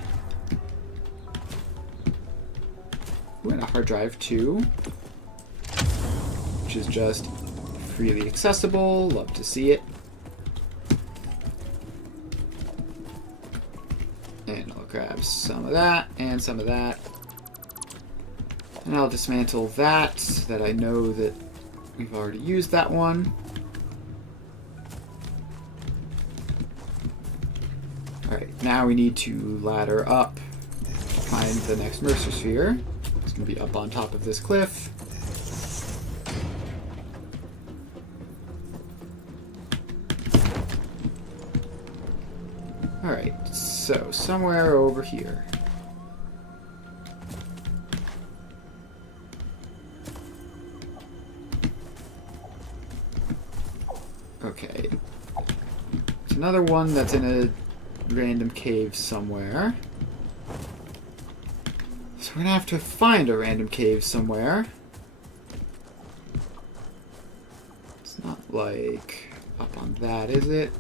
Ooh, and a hard drive too. Which is just freely accessible. Love to see it. And I'll grab some of that and some of that. And I'll dismantle that so that I know that we've already used that one. Alright, now we need to ladder up to find the next Mercer sphere. It's going to be up on top of this cliff. Alright, so somewhere over here. Okay. There's another one that's in a random cave somewhere. So we're gonna have to find a random cave somewhere. It's not like up on that, is it?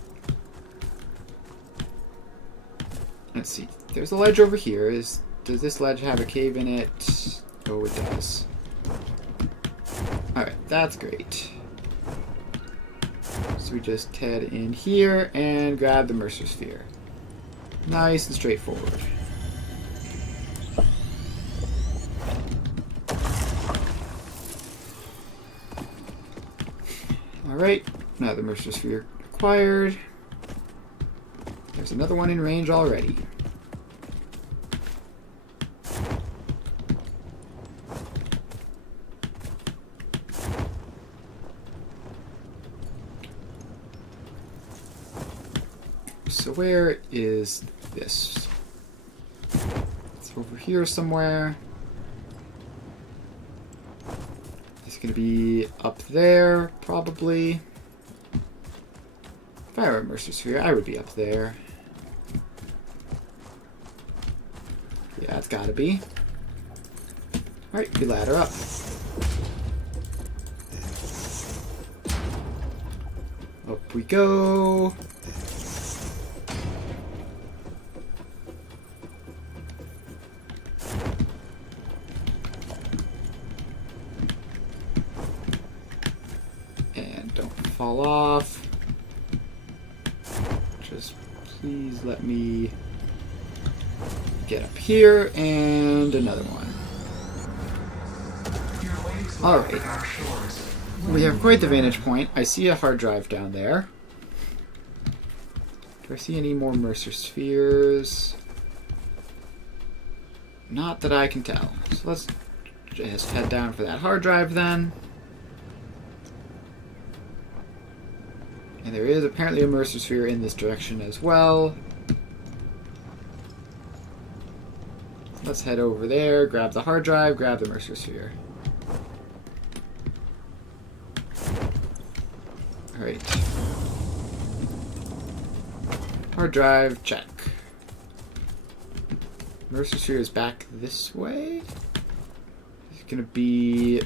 Let's see. There's a ledge over here. Does this ledge have a cave in it? Oh, it does. Alright, that's great. So we just head in here and grab the Mercer Sphere. Nice and straightforward. Alright, another Mercer Sphere acquired. There's another one in range already. So where is this? It's over here somewhere. It's going to be up there, probably. If I were a Mercer Sphere, I would be up there. Yeah, it's got to be. Alright, we ladder up. Up we go. Fall off. Just please let me get up here and another one. Alright. We have quite the vantage point. I see a hard drive down there. Do I see any more Mercer Spheres? Not that I can tell. So let's just head down for that hard drive then. And there is apparently a Mercer Sphere in this direction as well. Let's head over there, grab the hard drive, grab the Mercer Sphere. Alright. Hard drive, check. Mercer Sphere is back this way. It's gonna be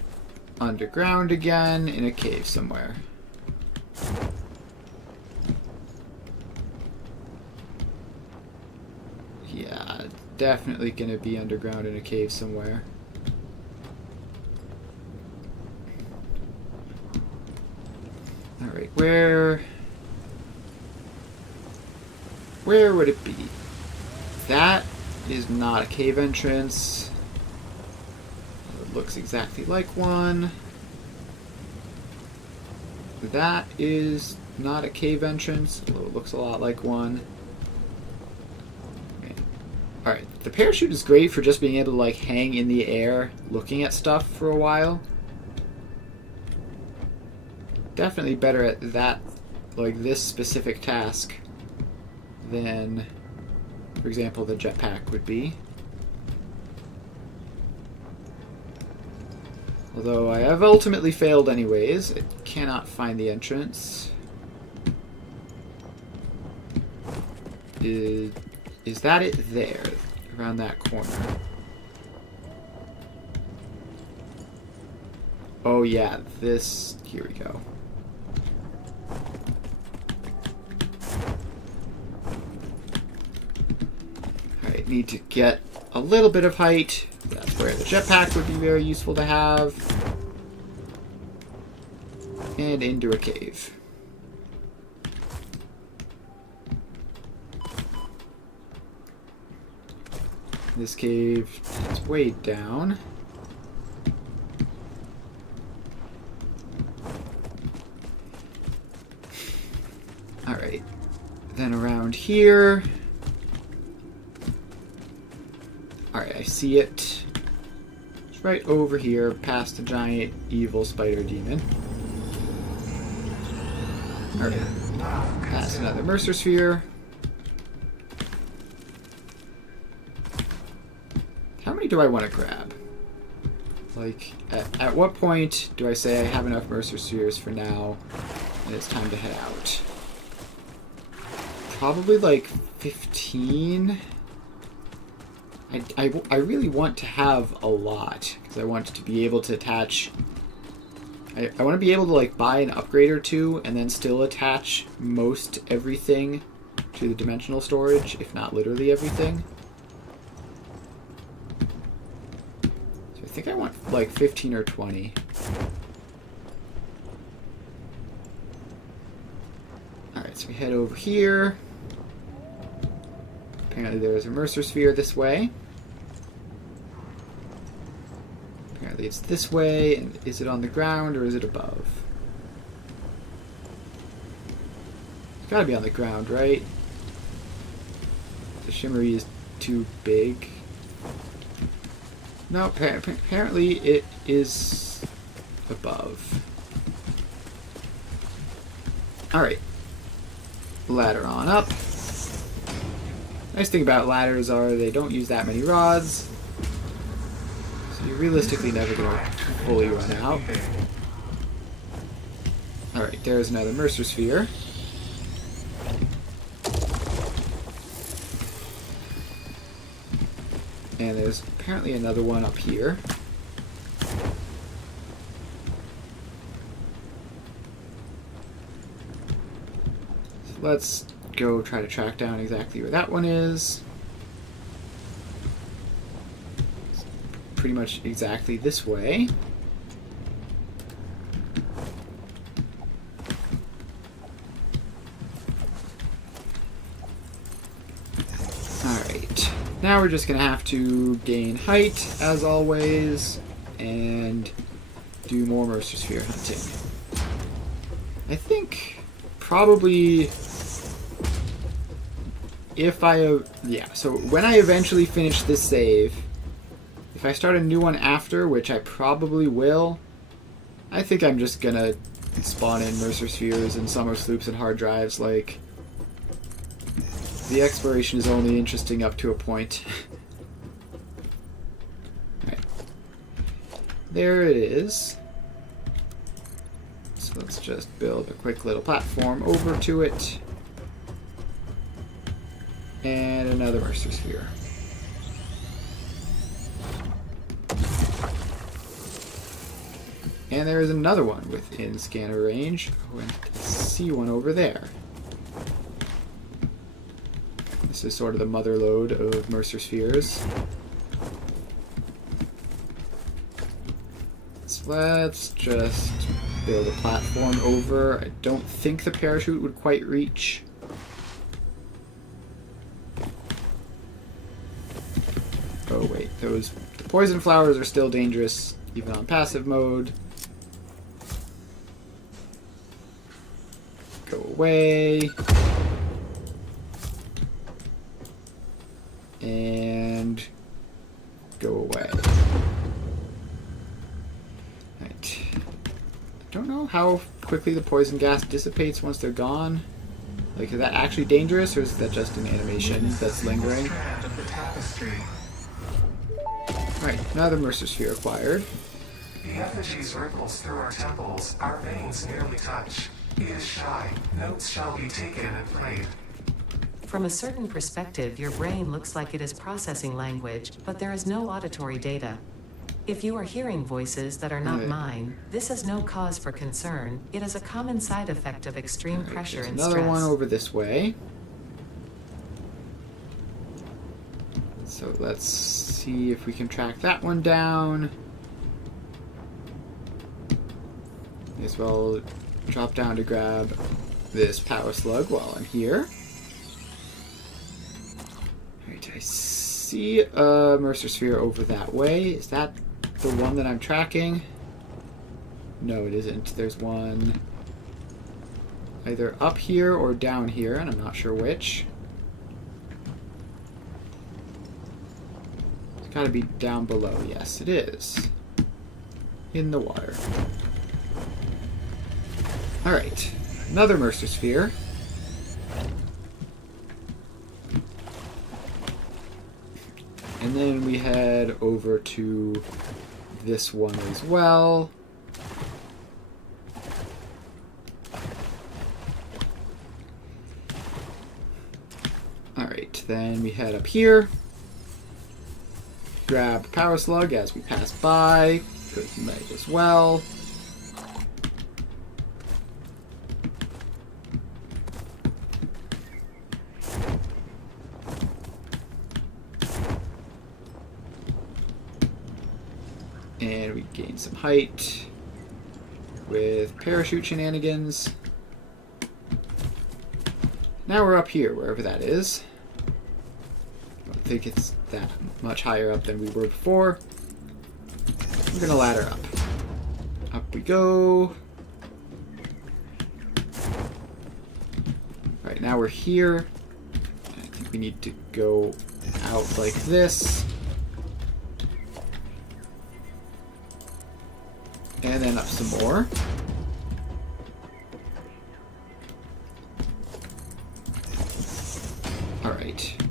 underground again in a cave somewhere. Yeah, definitely gonna be underground in a cave somewhere. Alright, where would it be? That is not a cave entrance. It looks exactly like one. That is not a cave entrance, although it looks a lot like one. Alright, the parachute is great for just being able to like hang in the air looking at stuff for a while. Definitely better at that, like this specific task, than, for example, the jetpack would be. Although I have ultimately failed anyways. I cannot find the entrance. Is that it there? Around that corner? Oh yeah, this... Here we go. Alright, need to get a little bit of height. That's where the jetpack would be very useful to have. And into a cave. This cave is way down. Alright. Then around here. Alright, I see it. It's right over here, past the giant evil spider demon. Alright. Past another Mercer Sphere. do I want to grab? Like, at what point do I say I have enough Mercer Spheres for now and it's time to head out? Probably like 15. I really want to have a lot because I want to be able to attach. I want to be able to like buy an upgrade or two and then still attach most everything to the dimensional storage, if not literally everything. So I think I want like 15 or 20. Alright, so we head over here. Apparently there is a Mercer Sphere this way. Apparently it's this way, and is it on the ground or is it above? It's gotta be on the ground, right? The Shimmery is too big. No, apparently it is above. Alright. Ladder on up. Nice thing about ladders are they don't use that many rods. So you're realistically never going to fully run out. Alright, there's another Mercer Sphere. And there's apparently another one up here. So let's go try to track down exactly where that one is. It's pretty much exactly this way. Alright, now we're just going to have to gain height, as always, and do more Mercer Sphere hunting. I think probably if I, yeah, so when I eventually finish this save, if I start a new one after, which I probably will, I think I'm just gonna spawn in Mercer Spheres and Summer Sloops and hard drives. Like, the exploration is only interesting up to a point. Right. There it is. So let's just build a quick little platform over to it. And another Mercer Sphere. And there is another one within scanner range. Oh, and I see one over there. This is sort of the mother lode of Mercer Spheres. So let's just build a platform over. I don't think the parachute would quite reach. Oh wait, the poison flowers are still dangerous, even on passive mode. Go away. And go away. Right. I don't know how quickly the poison gas dissipates once they're gone. Like, is that actually dangerous, or is that just an animation that's lingering? Right, another Mercer Sphere acquired. The effigies ripples through our temples, our veins nearly touch. He is shy. Notes shall be taken and played. From a certain perspective, your brain looks like it is processing language, but there is no auditory data. If you are hearing voices that are not mine, this is no cause for concern. It is a common side effect of extreme pressure and stress. Another one over this way. So let's see if we can track that one down. May as well drop down to grab this power slug while I'm here. Alright, I see a Mercer Sphere over that way. Is that the one that I'm tracking? No, it isn't. There's one either up here or down here, and I'm not sure which. It's gotta be down below. Yes, it is. In the water. Alright, another Mercer Sphere. And then we head over to this one as well. Alright, then we head up here. Grab Power Slug as we pass by, because you might as well. And we gain some height with parachute shenanigans. Now we're up here, wherever that is. I don't think it's that much higher up than we were before. We're gonna ladder up. Up we go. Alright, now we're here. I think we need to go out like this. And then up some more. Alright.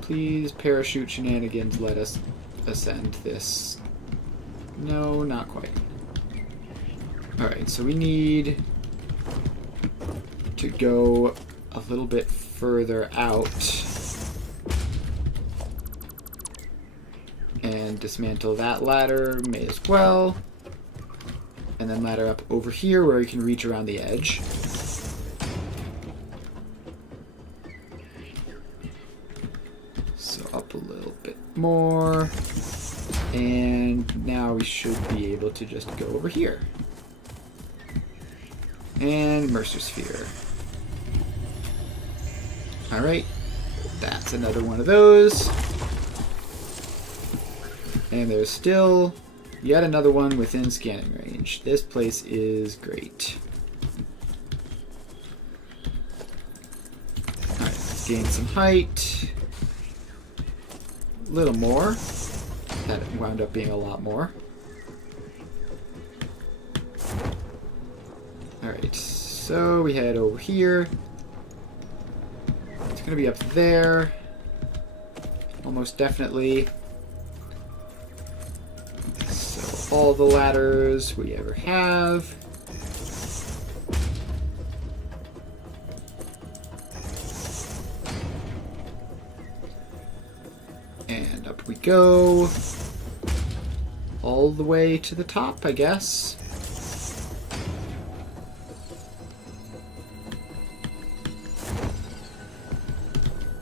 Please, parachute shenanigans, let us ascend this. No, not quite. Alright, so we need to go a little bit further out and dismantle that ladder, may as well. And then ladder up over here where you can reach around the edge. So up a little bit more. And now we should be able to just go over here. And Mercer Sphere. Alright, that's another one of those. And there's still yet another one within scanning range. This place is great. Alright, let's gain some height. A little more. That wound up being a lot more. Alright, so we head over here. It's gonna be up there. Almost definitely. So all the ladders we ever have. And up we go. All the way to the top, I guess.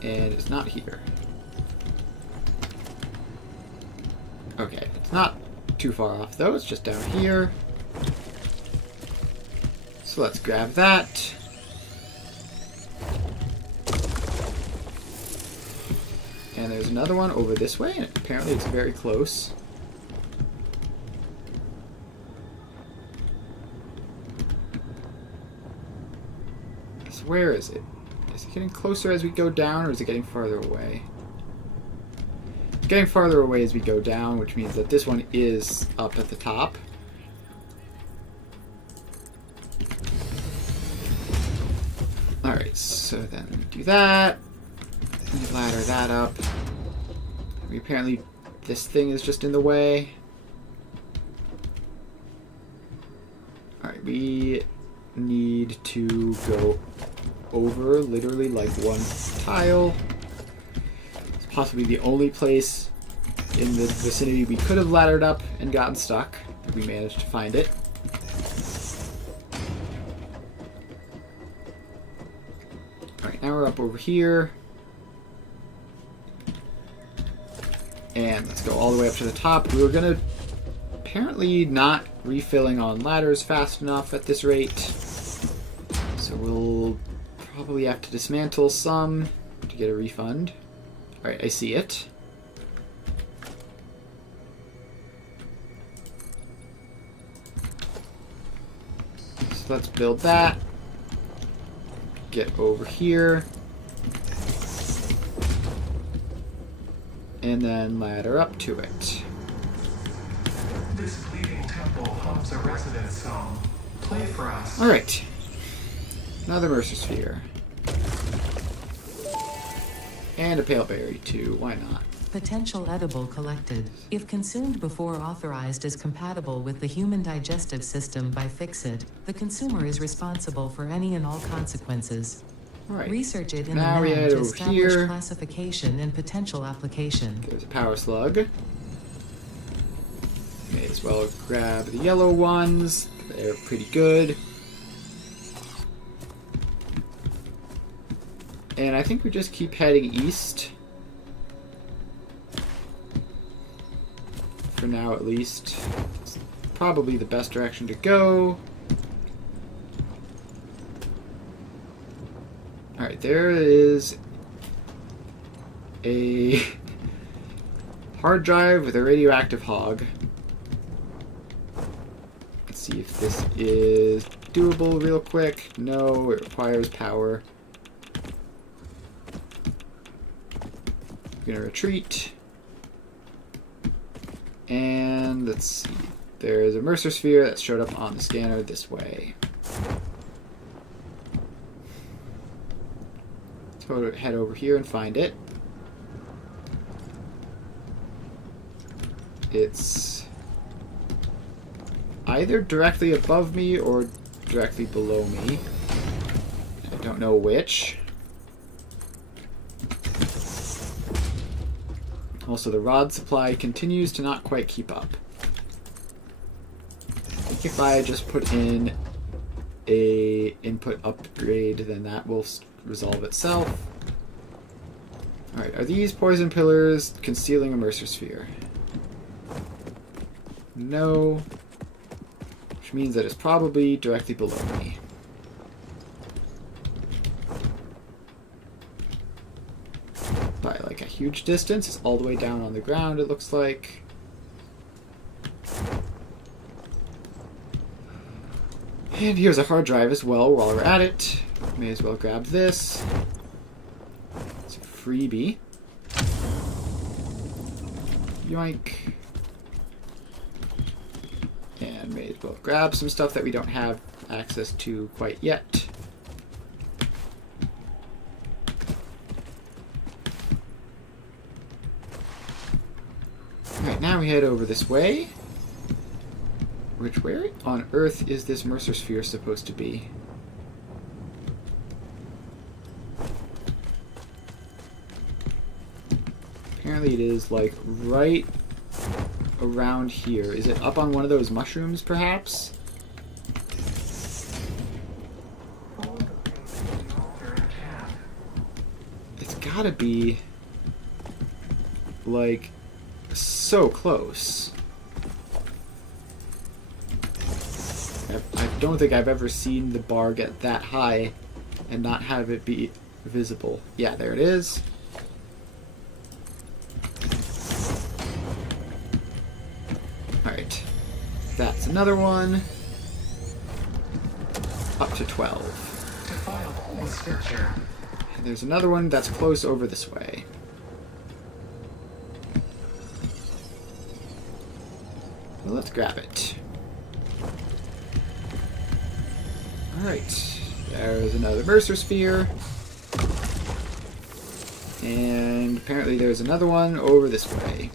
And it's not here. Okay, it's not too far off though, it's just down here. So let's grab that. And there's another one over this way, and apparently it's very close. So where is it? Is it getting closer as we go down, or is it getting farther away? It's getting farther away as we go down, which means that this one is up at the top. Alright, so then we do that. We ladder that up. Apparently this thing is just in the way. Alright, we need to go over literally like one tile. It's possibly the only place in the vicinity we could have laddered up and gotten stuck. We managed to find it. Alright, now we're up over here. And let's go all the way up to the top. We were gonna apparently not refilling on ladders fast enough at this rate. So we'll probably have to dismantle some to get a refund. Alright, I see it. So let's build that. Get over here. And then ladder up to it. This bleeding temple hums a residence song. Play for us. Alright. Another Mercer Sphere. And a Pale Berry too, why not? Potential edible collected. If consumed before authorized as compatible with the human digestive system by Fixit, the consumer is responsible for any and all consequences. Alright. Research it in Now the we lab head to over establish here. classification and potential application. There's a power slug. May as well grab the yellow ones. They're pretty good. And I think we just keep heading east. For now, at least. It's probably the best direction to go. Alright, there is a hard drive with a radioactive hog. Let's see if this is doable real quick. No, it requires power. I'm gonna retreat. And let's see. There's a Mercer sphere that showed up on the scanner this way. So head over here and find it. It's either directly above me or directly below me. I don't know which. Also, the rod supply continues to not quite keep up. I think if I just put in a input upgrade, then that will resolve itself. Alright, are these poison pillars concealing a Mercer sphere? No. Which means that it's probably directly below me. By like a huge distance. It's all the way down on the ground, it looks like. And here's a hard drive as well while we're at it. May as well grab this. It's a freebie. Yoink. And may as well grab some stuff that we don't have access to quite yet. Alright, now we head over this way. Where on earth is this Mercer sphere supposed to be? Apparently it is like right around here. Is it up on one of those mushrooms, perhaps? It's gotta be like so close. I don't think I've ever seen the bar get that high and not have it be visible. Yeah, there it is. Alright. That's another one. Up to 12. And there's another one that's close over this way. Well, let's grab it. Alright, there's another Mercer sphere. And apparently there's another one over this way.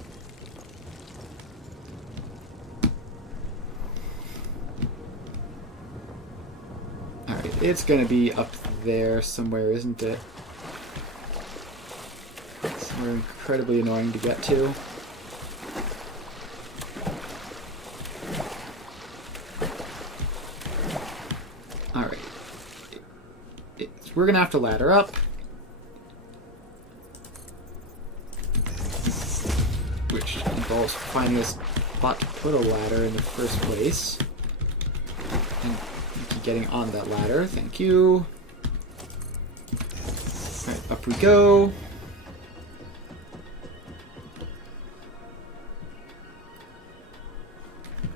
Alright, it's gonna be up there somewhere, isn't it? Somewhere incredibly annoying to get to. Alright. We're gonna have to ladder up. Which involves finding a spot to put a ladder in the first place. And keep getting on that ladder. Thank you. Alright, up we go.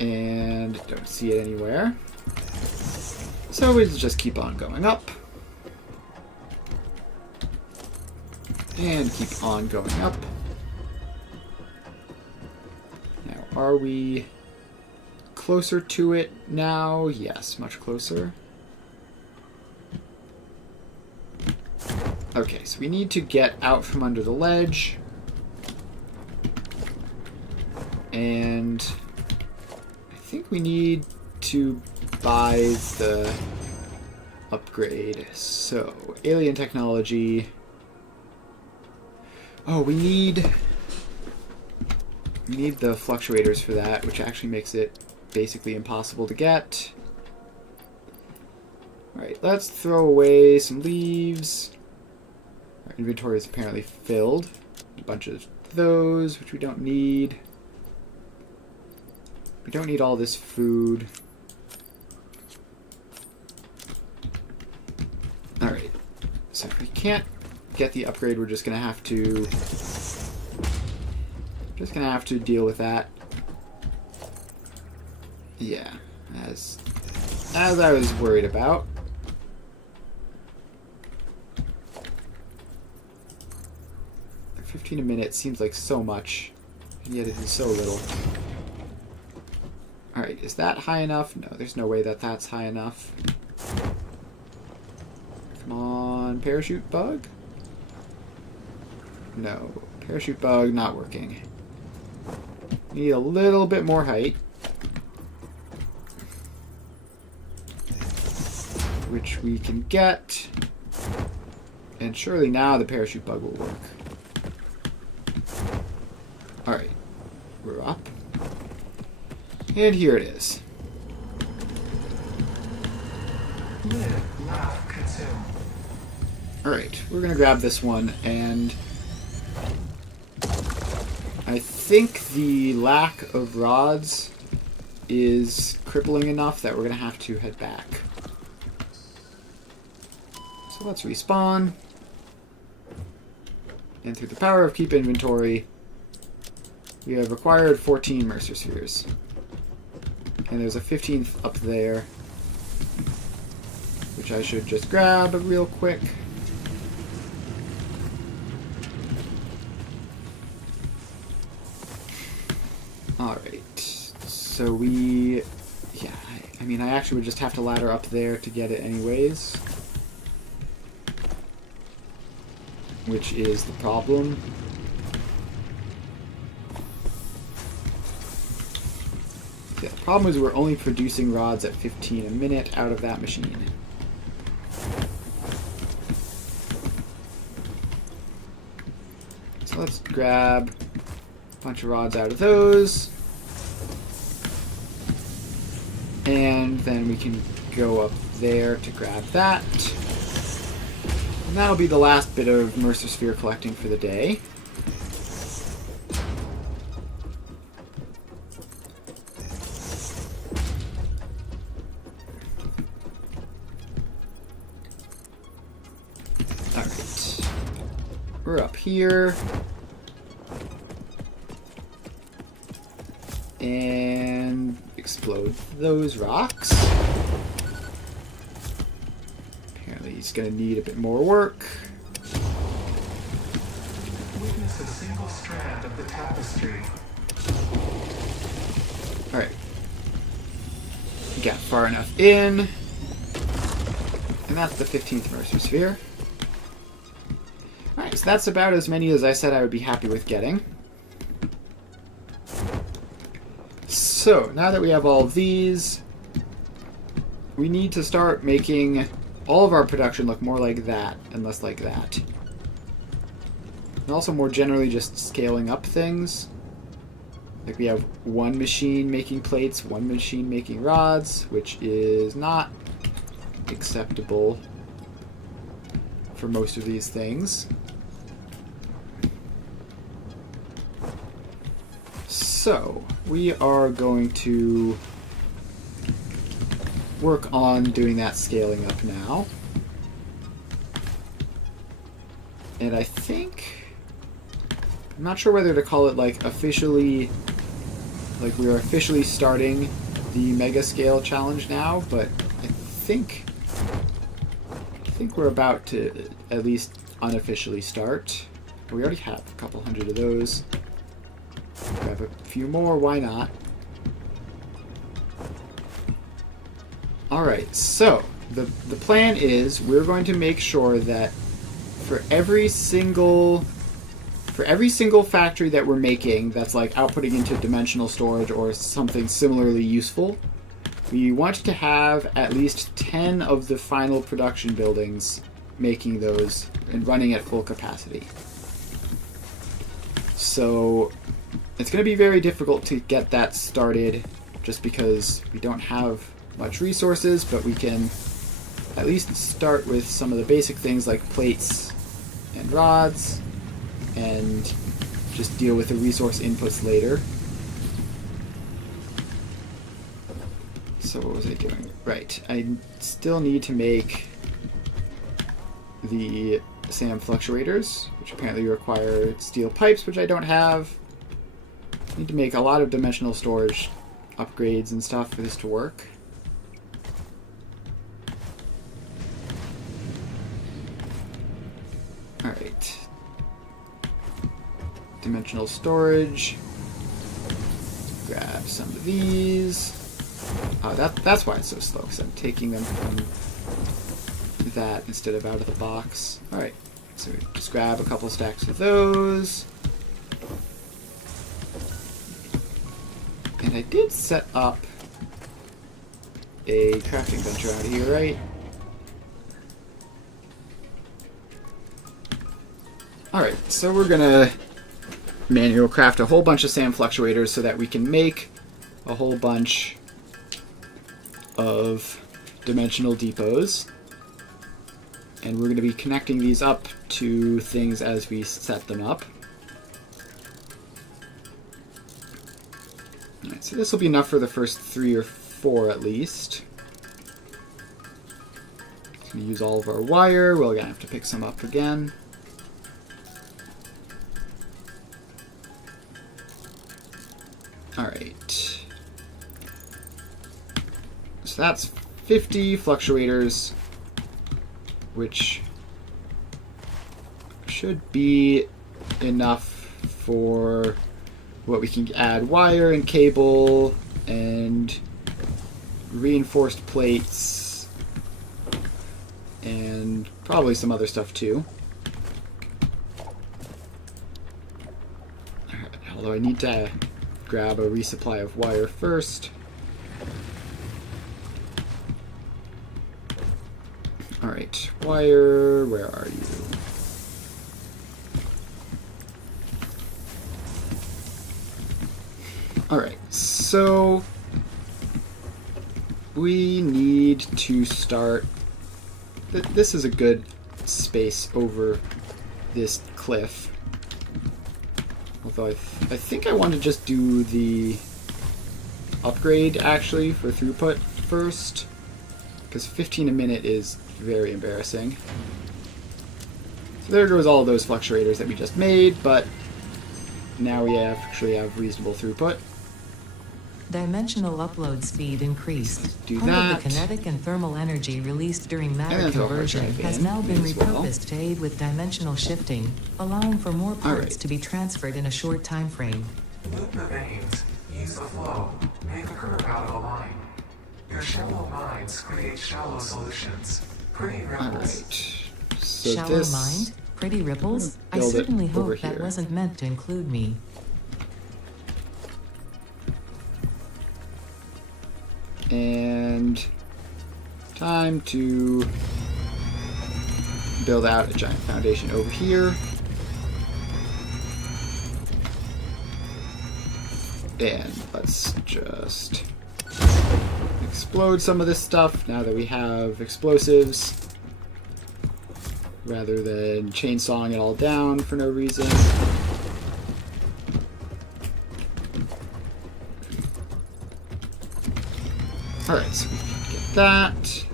And don't see it anywhere. So we just keep on going up. And keep on going up. Now, are we closer to it now? Yes, much closer. Okay, so we need to get out from under the ledge. And I think we need to buy the upgrade. So, alien technology. Oh, we need the fluctuators for that, which actually makes it basically impossible to get. Alright, let's throw away some leaves. Our inventory is apparently filled. A bunch of those, which we don't need. We don't need all this food. Alright, so if we can't get the upgrade, we're just gonna have to deal with that. Yeah, as I was worried about. $15 a minute seems like so much, and yet it is so little. Alright, is that high enough? No, there's no way that that's high enough. Come on, parachute bug? No, parachute bug not working. Need a little bit more height. Which we can get. And surely now the parachute bug will work. Alright, we're up. And here it is. Live, laugh, consume. Alright, we're gonna grab this one, and I think the lack of rods is crippling enough that we're gonna have to head back. So let's respawn. And through the power of keep inventory, we have acquired 14 Mercer Spheres. And there's a 15th up there, which I should just grab real quick. Alright, so I mean, I actually would just have to ladder up there to get it anyways. Which is the problem. Yeah, the problem is we're only producing rods at 15 a minute out of that machine. So let's grab a bunch of rods out of those. And then we can go up there to grab that. And that'll be the last bit of Mercer Sphere collecting for the day. Alright. We're up here. And explode those rocks. Apparently he's going to need a bit more work. Witness a single strand of the tapestry. Alright. Got far enough in. And that's the 15th Mercer Sphere. Alright, so that's about as many as I said I would be happy with getting. So, now that we have all of these, we need to start making all of our production look more like that and less like that. And also more generally just scaling up things. Like we have one machine making plates, one machine making rods, which is not acceptable for most of these things. So, we are going to work on doing that scaling up now. And I think, I'm not sure whether to call it like officially, like we are officially starting the mega scale challenge now, but I think we're about to at least unofficially start. We already have a couple hundred of those. Grab a few more, why not? Alright, so the plan is we're going to make sure that for every single for every single factory that we're making that's like outputting into dimensional storage or something similarly useful, we want to have at least 10 of the final production buildings making those and running at full capacity. So it's going to be very difficult to get that started just because we don't have much resources, but we can at least start with some of the basic things like plates and rods and just deal with the resource inputs later. So what was I doing? Right, I still need to make the SAM fluctuators, which apparently require steel pipes, which I don't have. I need to make a lot of dimensional storage upgrades and stuff for this to work. Alright. Dimensional storage. Grab some of these. That's why it's so slow, because I'm taking them from that instead of out of the box. Alright, so we just grab a couple stacks of those. And I did set up a crafting venture out here, right? Alright, so we're gonna manual craft a whole bunch of SAM fluctuators so that we can make a whole bunch of dimensional depots. And we're going to be connecting these up to things as we set them up. Alright, so this will be enough for the first 3 or 4 at least. Going to use all of our wire. We're going to have to pick some up again. Alright. So that's 50 fluctuators, which should be enough for what we can add wire and cable and reinforced plates and probably some other stuff too. Although I need to grab a resupply of wire first. Alright, wire, where are you? Alright, so we need to start. This is a good space over this cliff. Although I think I want to just do the upgrade actually for throughput first, because 15 a minute is very embarrassing. So there goes all those fluctuators that we just made, but now we actually have reasonable throughput. Dimensional upload speed increased. Do Part that. of the kinetic and thermal energy released during matter And then throw a hard conversion drive has in now been as well. repurposed to aid with dimensional shifting, allowing for more parts Alright. to be transferred in a short time frame. Loop the veins, use the flow, make a curve out of a line. Your shallow minds create shallow solutions. Pretty ripples. Alright. So Shallow this mind? Pretty ripples? I build it certainly over hope that here. wasn't meant to include me. And time to build out a giant foundation over here. And let's just explode some of this stuff now that we have explosives, rather than chainsawing it all down for no reason. Alright, so we get that.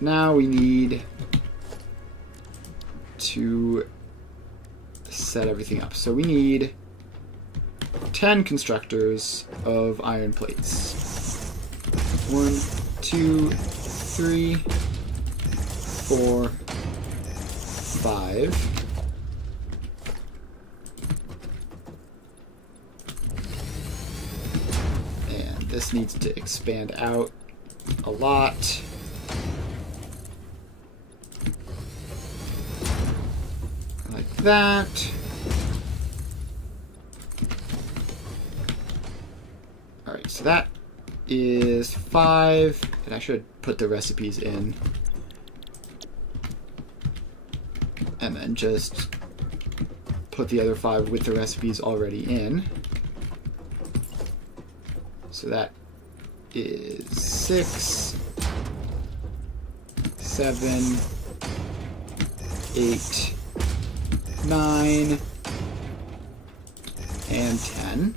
Now we need to set everything up. So we need 10 constructors of iron plates. 1, 2, 3, 4, 5. And this needs to expand out a lot. Like that. so that is 5, and I should put the recipes in. And then just put the other 5 with the recipes already in. So that is 6, 7, 8, 9, and 10.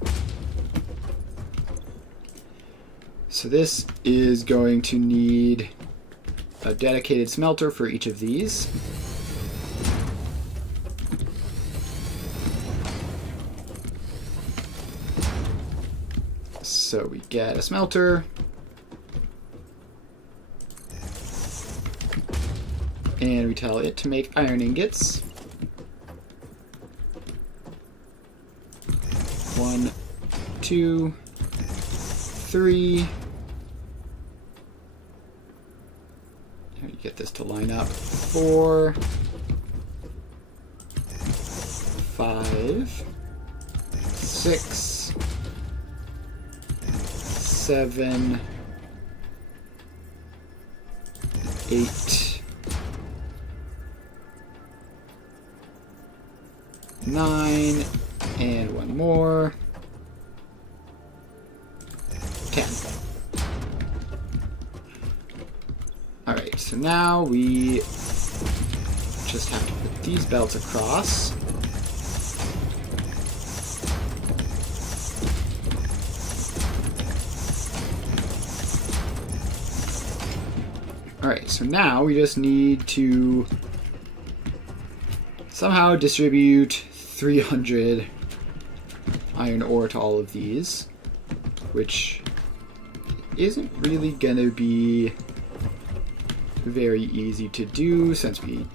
So this is going to need a dedicated smelter for each of these. So we get a smelter. And we tell it to make iron ingots. 1, 2, 3. How do you get this to line up? 4, 5, 6, 7, 8, 9, and one more. 10. Alright, so now we just have to put these belts across. Alright, so now we just need to somehow distribute 300 iron ore to all of these, which isn't really gonna be very easy to do since we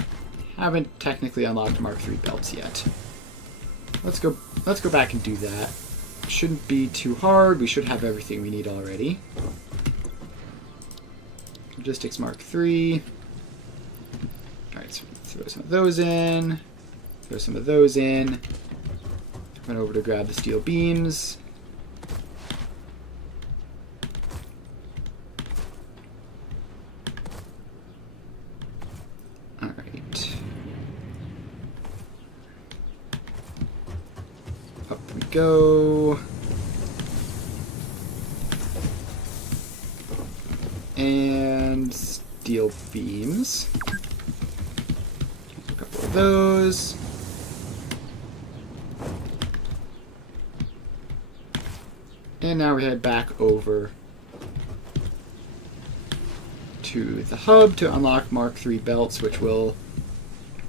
haven't technically unlocked Mark III belts yet. Let's go back and do that. Shouldn't be too hard. We should have everything we need already. Logistics Mark III. Alright, so throw some of those in. Throw some of those in. Run over to grab the steel beams. Alright. Up we go. And steel beams. A couple of those. And now we head back over to the hub to unlock Mark III belts, which will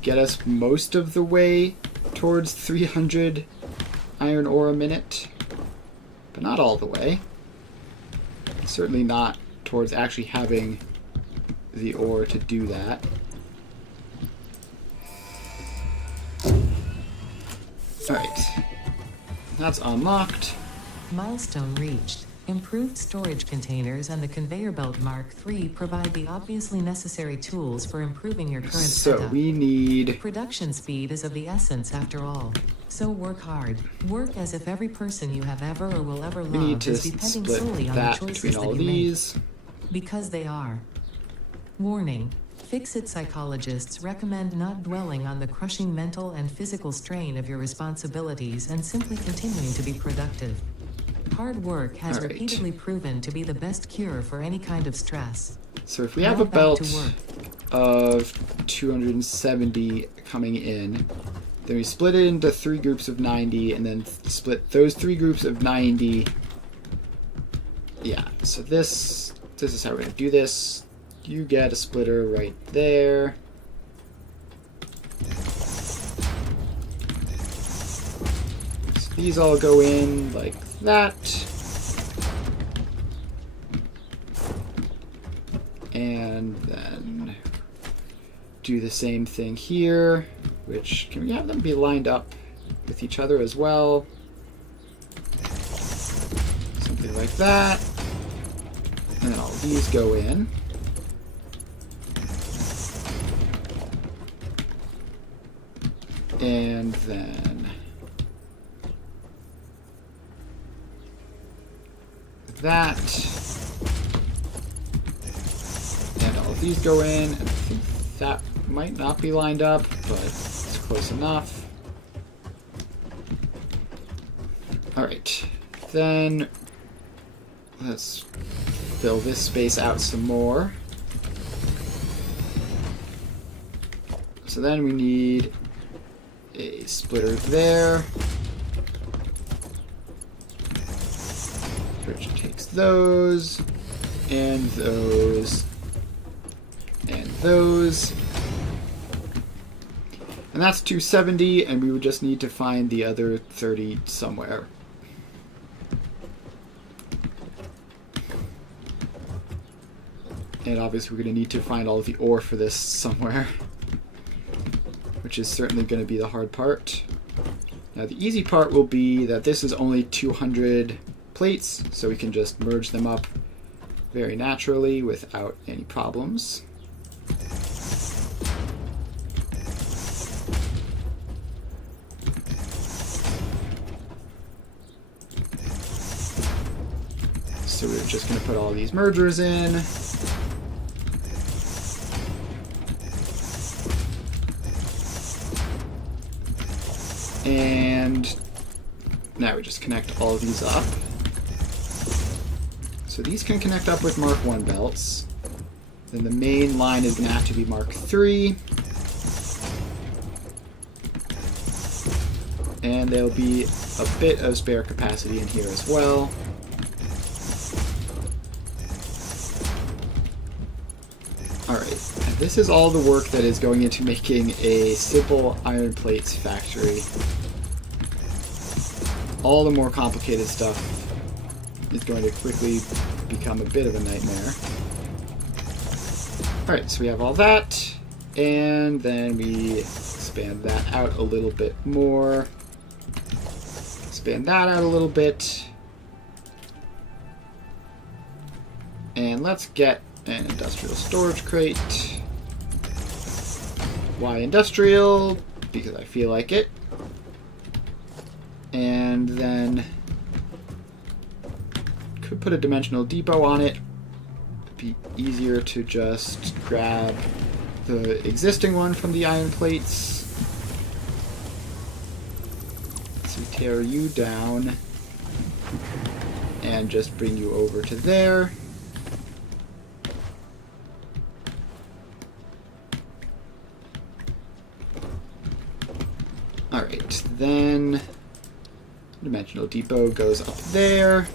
get us most of the way towards 300 iron ore a minute, but not all the way. Certainly not towards actually having the ore to do that. Alright, that's unlocked. Milestone reached. Improved storage containers and the conveyor belt Mark III provide the obviously necessary tools for improving your current So setup. we need... Production speed is of the essence after all. So work hard. Work as if every person you have ever or will ever We need love to is depending split solely on the that choices between that all you these. make. Because they are. Warning. Fix-it psychologists recommend not dwelling on the crushing mental and physical strain of your responsibilities and simply continuing to be productive. Hard work has All right. repeatedly proven to be the best cure for any kind of stress. So if we have Now a back belt to work. of 270 coming in, then we split it into 3 groups of 90, and then split those 3 groups of 90. Yeah, so this is how we're going to do this. You get a splitter right there. So these all go in like that. And then do the same thing here, which, can we have them be lined up with each other as well? Something like that. And then all these go in. And then that. And all of these go in. And I think that might not be lined up, but it's close enough. Alright, then let's fill this space out some more. So then we need a splitter there, which takes those, and those, and those. And that's 270, and we would just need to find the other 30 somewhere. And obviously we're going to need to find all of the ore for this somewhere, which is certainly going to be the hard part. Now the easy part will be that this is only 200 plates, so we can just merge them up very naturally without any problems. So we're just going to put all these mergers in. And now we just connect all of these up. So these can connect up with Mark 1 belts. Then the main line is going to have to be Mark 3. And there'll be a bit of spare capacity in here as well. Alright, and this is all the work that is going into making a simple iron plates factory. All the more complicated stuff is going to quickly become a bit of a nightmare. Alright, so we have all that, and then we expand that out a little bit more. Expand that out a little bit. And let's get an industrial storage crate. Why industrial? Because I feel like it. And then could put a dimensional depot on it. It'd be easier to just grab the existing one from the iron plates. So tear you down and just bring you over to there. Alright, then dimensional depot goes up there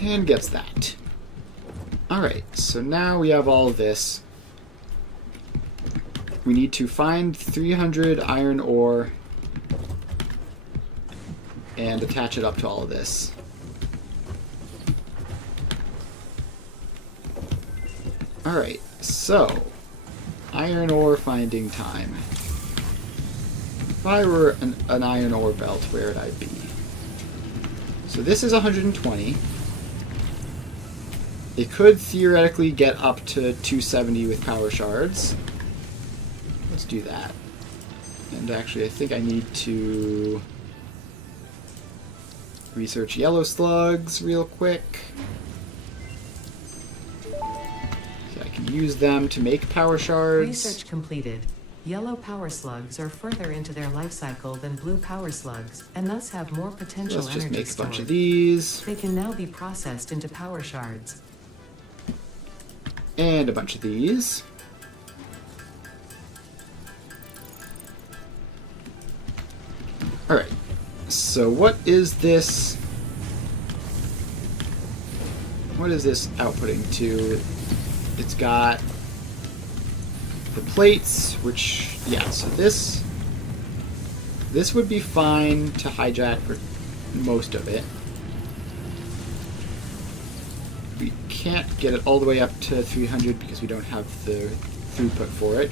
and gets that. Alright, so now we have all of this. We need to find 300 iron ore and attach it up to all of this. Alright, so iron ore finding time. If I were an iron ore belt, where would I be? So this is 120. It could theoretically get up to 270 with power shards. Let's do that. And actually, I think I need to research yellow slugs real quick. So I can use them to make power shards. Research completed. Yellow power slugs are further into their life cycle than blue power slugs, and thus have more potential Let's just energy make a bunch stored. of these. They can now be processed into power shards. And a bunch of these. Alright, so what is this? What is this outputting to? It's got the plates, which, yeah, so this would be fine to hijack for most of it. We can't get it all the way up to 300 because we don't have the throughput for it.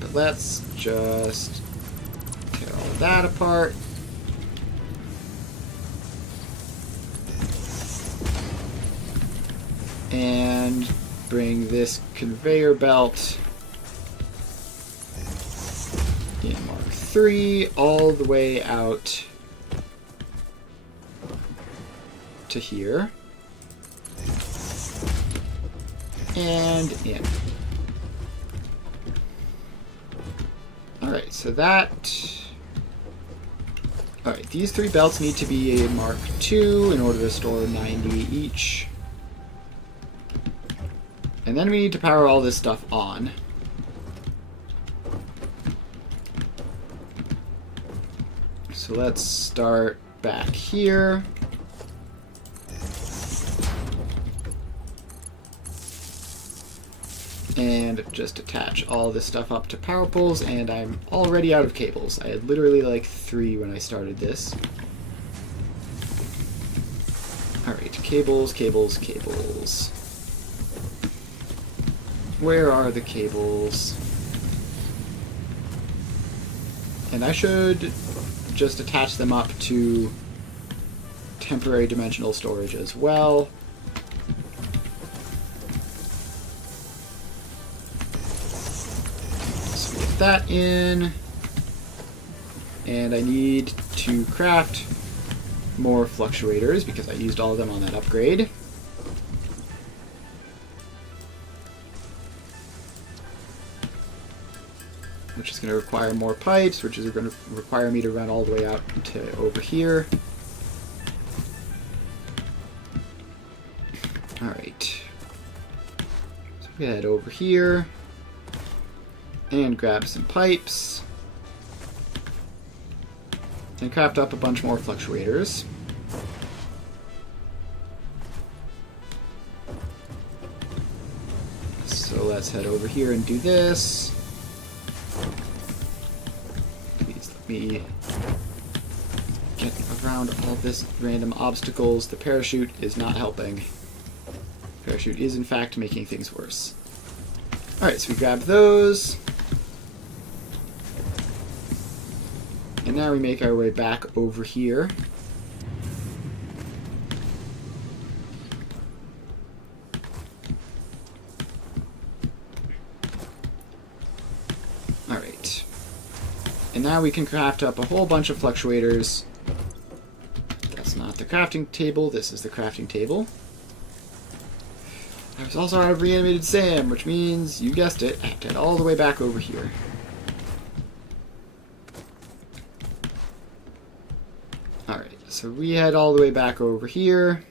But let's just tear all of that apart. And bring this conveyor belt in Mark 3 all the way out to here. And in. Alright, so that... Alright, these 3 belts need to be a Mark II in order to store 90 each. And then we need to power all this stuff on. So let's start back here. And just attach all this stuff up to power poles, and I'm already out of cables. I had literally like 3 when I started this. Alright, cables, cables, cables. Where are the cables? And I should just attach them up to temporary dimensional storage as well. So get that in. And I need to craft more fluctuators because I used all of them on that upgrade. Which is going to require more pipes, which is going to require me to run all the way out to over here. Alright. So we head over here and grab some pipes and craft up a bunch more fluctuators. So let's head over here and do this. Please let me get around all this random obstacles. The parachute is not helping. The parachute is in fact making things worse. Alright, so we grab those. And now we make our way back over here. Alright. And now we can craft up a whole bunch of fluctuators. That's not the crafting table, this is the crafting table. I was also out of reanimated Sam, which means, you guessed it, I have to head all the way back over here. Alright, so we head all the way back over here,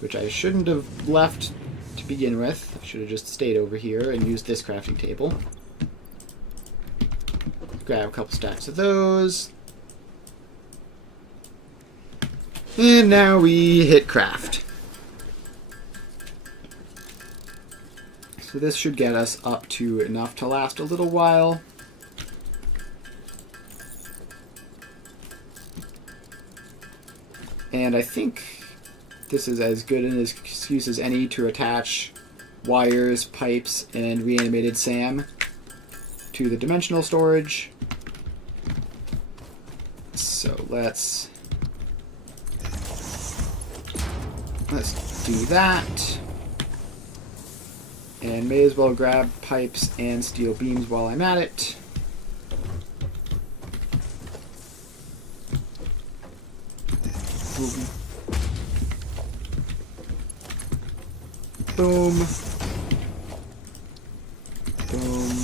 which I shouldn't have left to begin with. I should have just stayed over here and used this crafting table. Grab a couple stacks of those. And now we hit craft. So this should get us up to enough to last a little while. And I think this is as good an excuse as any to attach wires, pipes, and reanimated Sam to the dimensional storage. So let's do that. And may as well grab pipes and steel beams while I'm at it. Boom. Boom. Boom.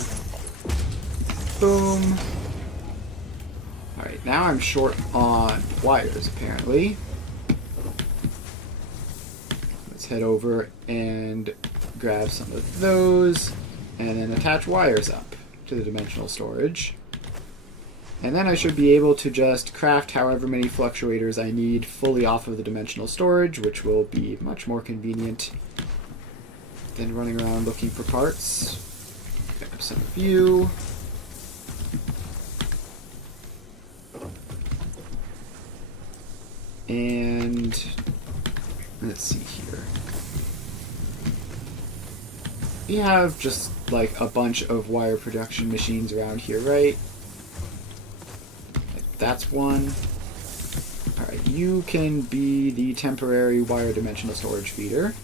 Boom. Alright, now I'm short on wires, apparently. Let's head over and grab some of those, and then attach wires up to the dimensional storage. And then I should be able to just craft however many fluctuators I need fully off of the dimensional storage, which will be much more convenient than running around looking for parts. Grab some of you. And let's see here. We have just like a bunch of wire production machines around here, right? That's one. Alright, you can be the temporary wire dimensional storage feeder.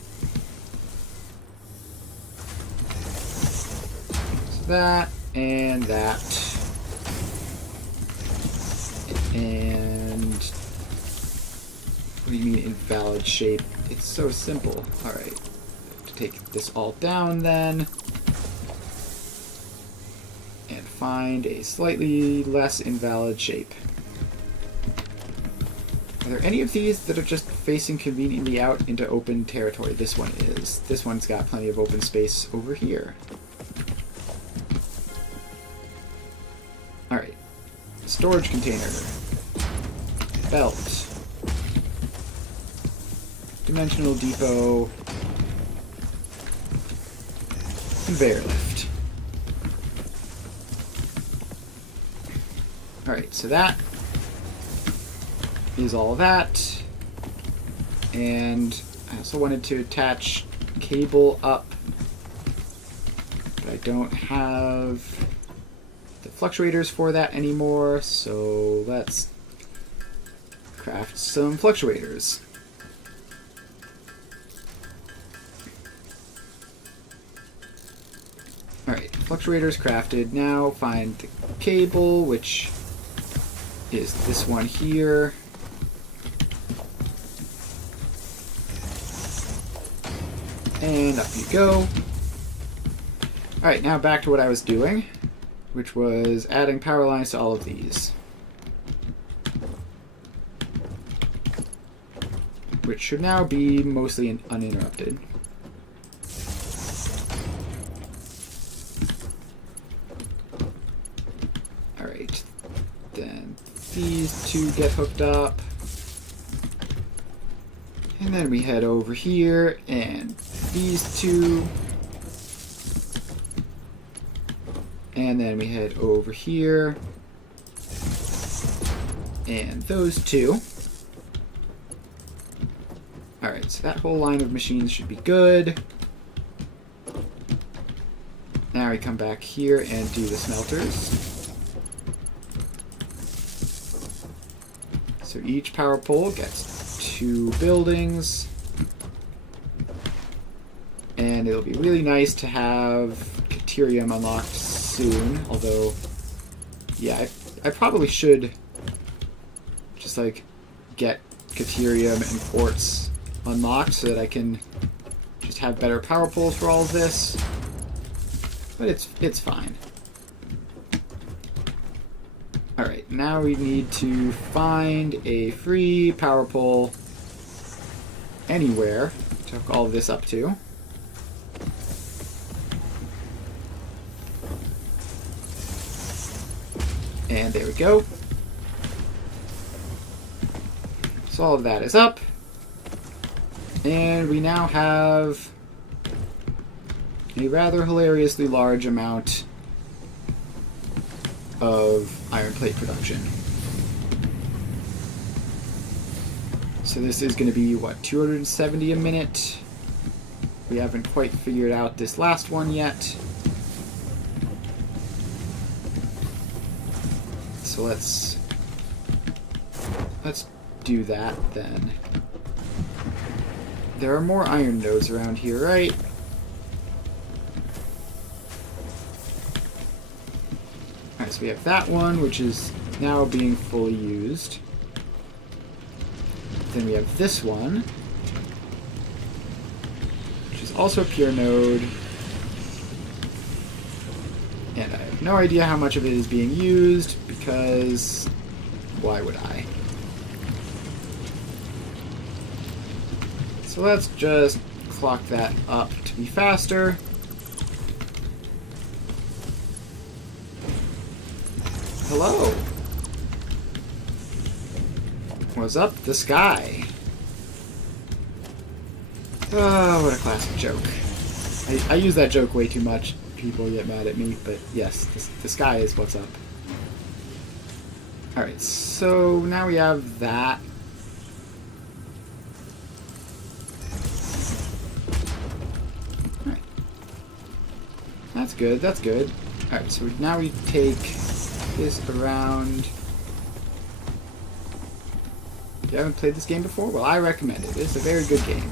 So that, and that. And what do you mean invalid shape? It's so simple. Alright. To take this all down then. And find a slightly less invalid shape. Are there any of these that are just facing conveniently out into open territory? This one is. This one's got plenty of open space over here. Alright. Storage container. Belt. Dimensional depot. Conveyor lift. Alright, so that is all that. And I also wanted to attach cable up, but I don't have the fluctuators for that anymore, so let's craft some fluctuators. Alright, fluctuators crafted. Now find the cable, which is this one here. And up you go. Alright, now back to what I was doing, which was adding power lines to all of these. Which should now be mostly uninterrupted. Alright, then these two get hooked up. And then we head over here, and these two. And then we head over here. And those two. Alright, so that whole line of machines should be good. Now we come back here and do the smelters. So each power pole gets 2 buildings. And it'll be really nice to have Caterium unlocked soon, although, yeah, I probably should just, like, get Caterium and Quartz unlocked so that I can just have better power poles for all of this. But it's fine. Alright, now we need to find a free power pole anywhere to hook all of this up to. And there we go. So all of that is up. And we now have a rather hilariously large amount of iron plate production. So this is going to be, what, 270 a minute? We haven't quite figured out this last one yet. So let's do that then. There are more iron nodes around here, right? Alright, so we have that one, which is now being fully used. Then we have this one, which is also a pure node. And I have no idea how much of it is being used, because why would I? So let's just clock that up to be faster. Hello. What's up? The sky. Oh, what a classic joke. I use that joke way too much. People get mad at me, but yes, the sky is what's up. Alright, so now we have that. Alright. That's good, that's good. Alright, so now we take this around. If you haven't played this game before, well, I recommend it. It's a very good game.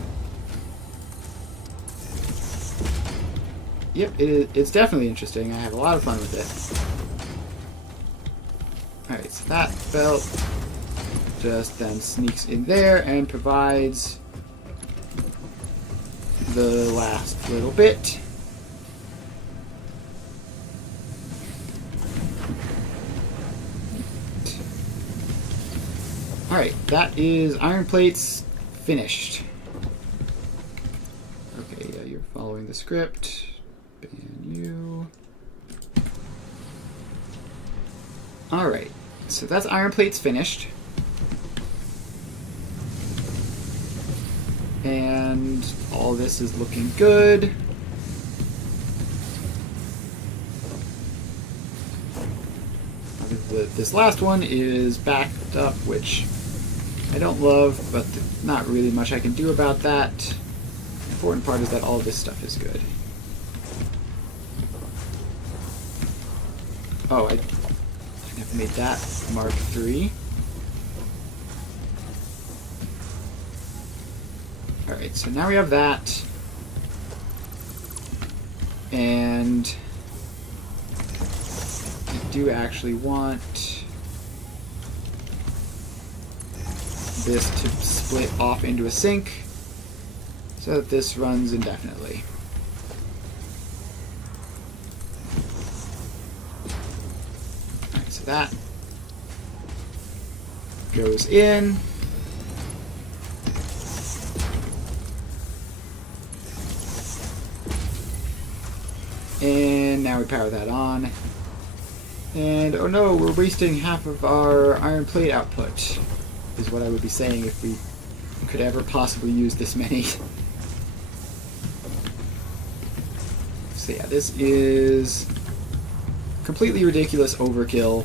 Yep, it's definitely interesting. I have a lot of fun with it. Alright, so that belt just then sneaks in there and provides the last little bit. Alright, that is iron plates finished. Okay, yeah, you're following the script. Ban you. Alright, so that's iron plates finished. And all this is looking good. This last one is backed up, which I don't love, but not really much I can do about that. The important part is that all this stuff is good. Oh, I never made that Mark III. Alright, so now we have that. And I do actually want this to split off into a sink so that this runs indefinitely. Alright, so that goes in. And now we power that on. And oh no, we're wasting half of our iron plate output, is what I would be saying if we could ever possibly use this many. So yeah, this is completely ridiculous overkill.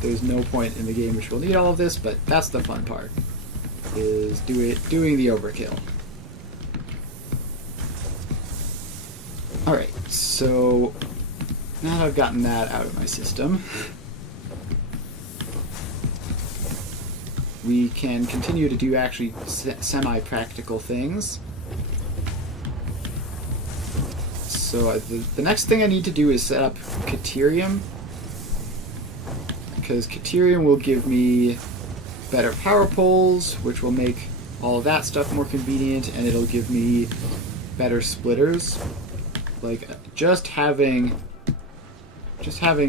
There's no point in the game which will need all of this, but that's the fun part, is doing the overkill. Alright, so now that I've gotten that out of my system, we can continue to do actually semi-practical things. So the next thing I need to do is set up Caterium, because Caterium will give me better power poles, which will make all of that stuff more convenient, and it'll give me better splitters. Like, just having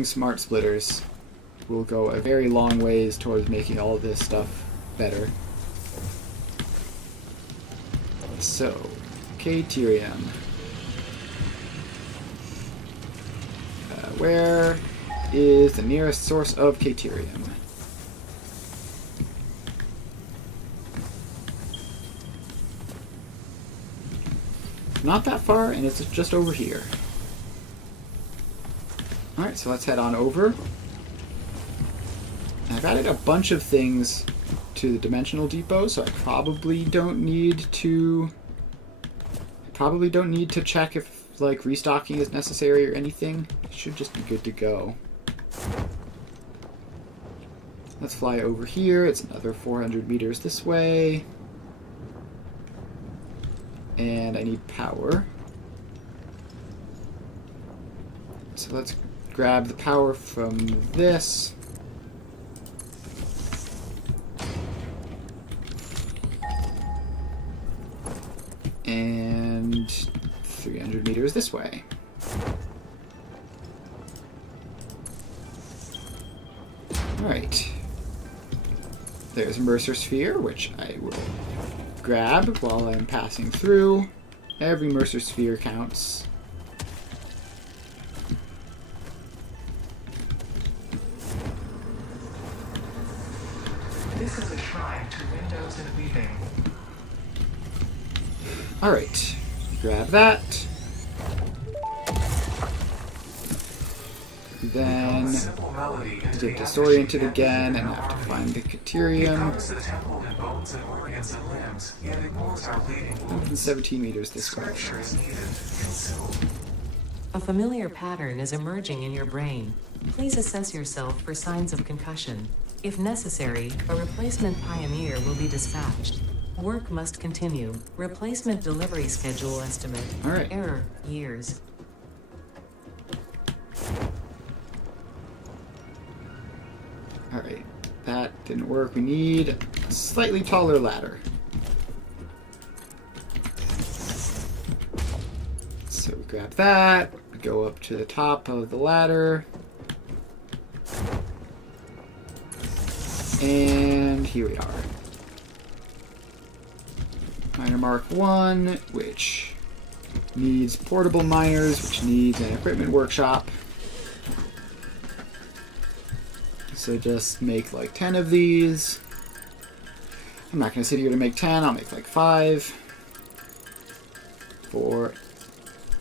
smart splitters will go a very long ways towards making all of this stuff better. So, Caterium. Where is the nearest source of Caterium? Not that far, and it's just over here. Alright, so let's head on over. I've added a bunch of things to the dimensional depot, so I probably don't need to check if like restocking is necessary or anything. It should just be good to go. Let's fly over here. It's another 400 meters this way. And I need power. So let's grab the power from this. And 300 meters this way. Alright. There's Mercer Sphere, which I will grab while I'm passing through. Every Mercer Sphere counts. This is a shrine to windows and weaving. Alright. Grab that. Then get disoriented again and have to find the Caterium. 117 meters this way. A familiar pattern is emerging in your brain. Please assess yourself for signs of concussion. If necessary, a replacement pioneer will be dispatched. Work must continue. Replacement delivery schedule estimate. All right. Error, years. All Alright, that didn't work. We need a slightly taller ladder. So we grab that, we go up to the top of the ladder, and here we are. Miner Mark 1, which needs portable miners, which needs an equipment workshop. So just make like 10 of these. I'm not going to sit here to make 10, I'll make like 5, 4,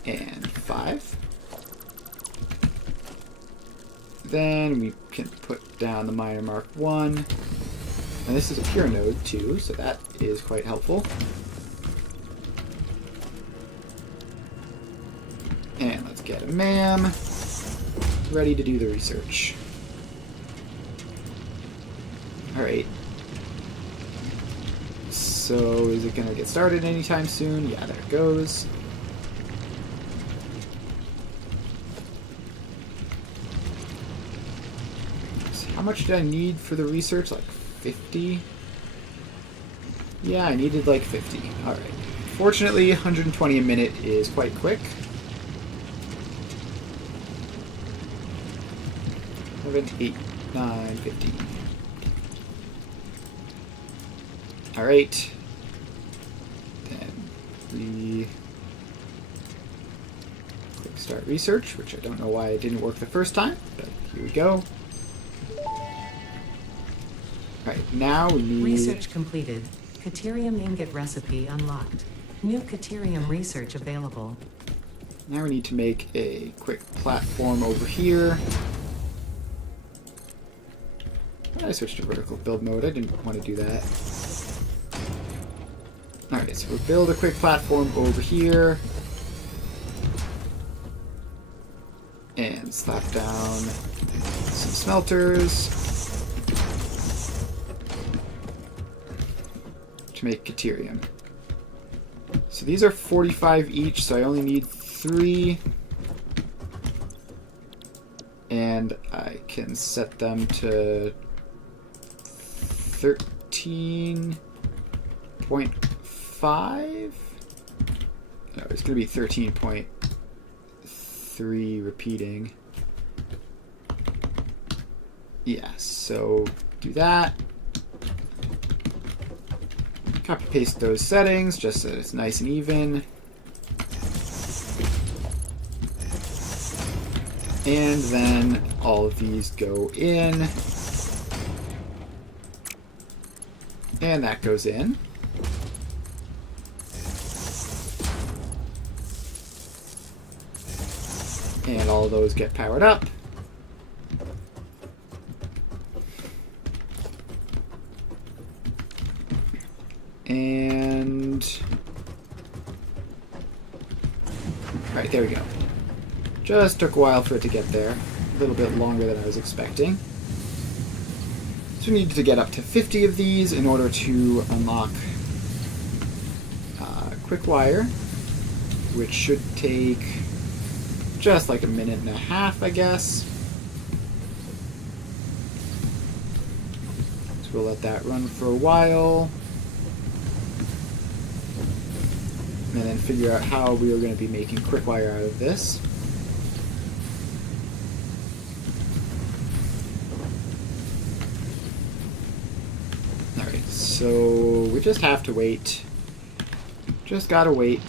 and 5. Then we can put down the Miner Mark 1. And this is a pure node too, so that is quite helpful. And let's get a MAM ready to do the research. Alright. So is it going to get started anytime soon? Yeah, there it goes. So how much did I need for the research? Like 50? Yeah, I needed like 50. Alright. Fortunately, 120 a minute is quite quick. 7, 8, 9, 15. Alright. Then we click start research, which I don't know why it didn't work the first time, but here we go. Alright, now we need... Research completed. Caterium ingot recipe unlocked. New caterium research available. Now we need to make a quick platform over here. Why did I switch to vertical build mode? I didn't want to do that. Alright, so we'll build a quick platform over here. And slap down some smelters to make caterium. So these are 45 each, so I only need 3. And I can set them to 13.5? No, it's going to be 13.3 repeating. Yeah, so do that. Copy paste those settings just so it's nice and even. And then all of these go in. And that goes in. And all of those get powered up. And... Right, there we go. Just took a while for it to get there. A little bit longer than I was expecting. So we need to get up to 50 of these in order to unlock quick wire, which should take just like a minute and a half, I guess. So we'll let that run for a while. And then figure out how we are going to be making quick wire out of this. Alright, so we just have to wait. Just gotta wait.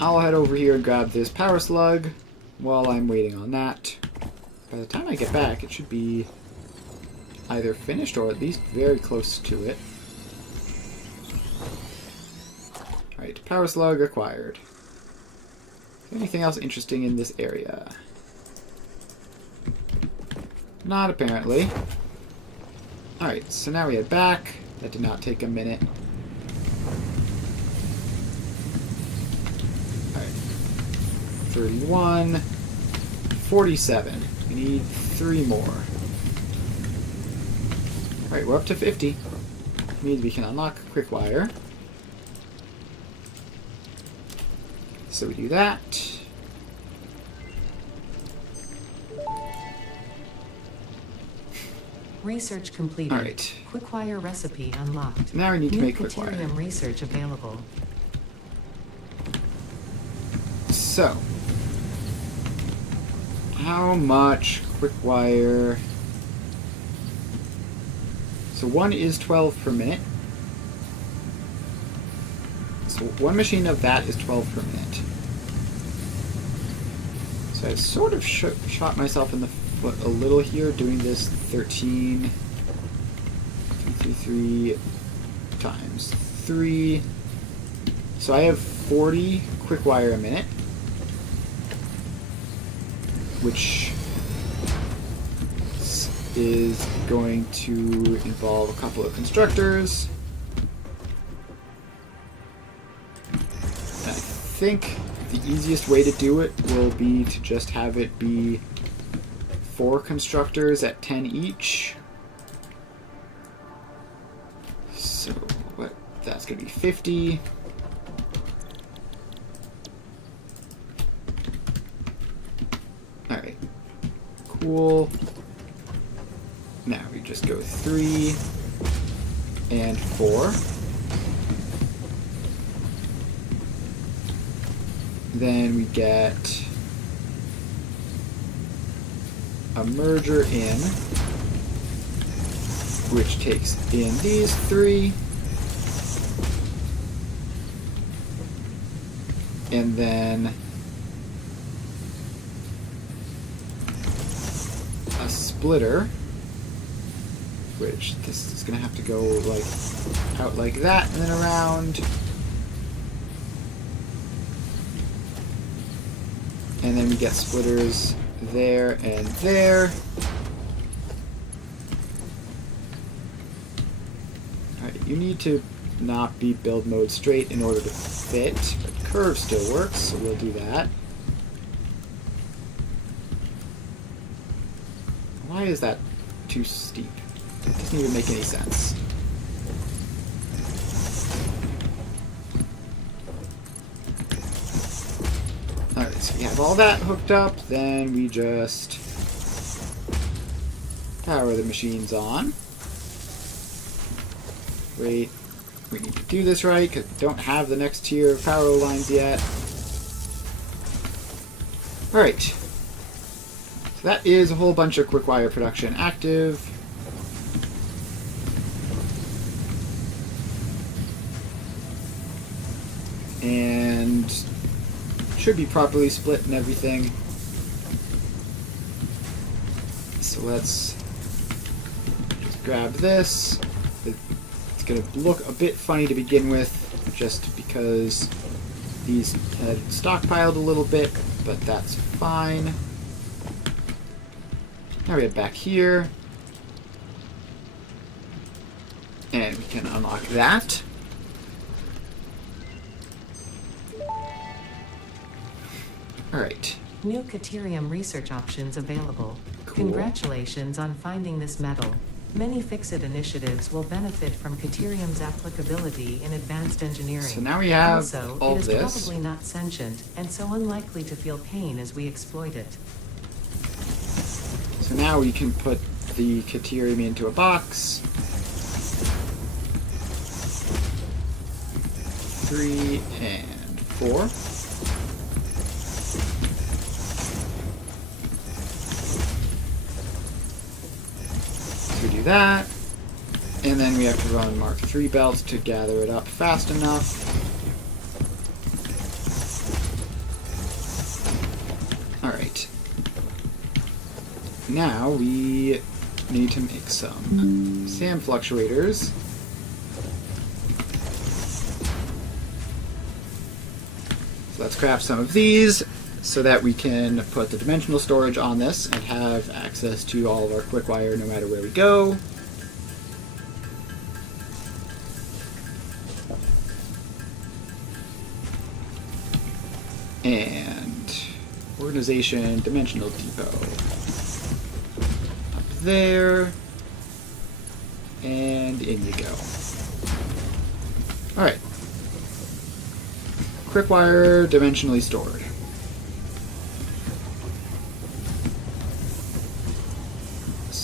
I'll head over here and grab this power slug while I'm waiting on that. By the time I get back, it should be either finished or at least very close to it. Alright, power slug acquired. Is there anything else interesting in this area? Not apparently. Alright, so now we head back. That did not take a minute. Alright. 31. 47. We need 3 more. Alright, we're up to 50. Means we can unlock quick wire. So we do that. Research completed. All right. Quickwire recipe unlocked. Now we need to New make quickwire. Caterium research available. So, how much quickwire? So 1 is 12 per minute. So one machine of that is 12 per minute. So I sort of shot myself in the foot a little here doing this 3 times 3. So I have 40 quickwire a minute, which is going to involve a couple of constructors. I think the easiest way to do it will be to just have it be 4 constructors at 10 each. So what? That's going to be 50. All right. Cool. Now we just go 3 and 4. Then we get a merger in, which takes in these 3. And then a splitter, which this is going to have to go like out like that and then around. And then we get splitters there and there. Alright, you need to not be build mode straight in order to fit, but curve still works, so we'll do that. Why is that too steep? It doesn't even make any sense. Alright, so we have all that hooked up, then we just power the machines on. Wait, we need to do this right, because we don't have the next tier of power lines yet. Alright. So that is a whole bunch of quickwire production active. And should be properly split and everything. So let's just grab this. It's going to look a bit funny to begin with, just because these had stockpiled a little bit, but that's fine. Now we head back here. And we can unlock that. Alright. New Caterium research options available. Cool. Congratulations on finding this metal. Many Fix-It initiatives will benefit from Caterium's applicability in advanced engineering. So now we have also, all it is this. probably not sentient, and so unlikely to feel pain as we exploit it. So now we can put the Caterium into a box. 3 and 4. So we do that. And then we have to run Mark III belts to gather it up fast enough. Alright. Now we need to make some SAM fluctuators. So let's craft some of these so that we can put the dimensional storage on this and have access to all of our quickwire no matter where we go. And organization dimensional depot. Up there. And in you go. Alright. Quickwire dimensionally stored.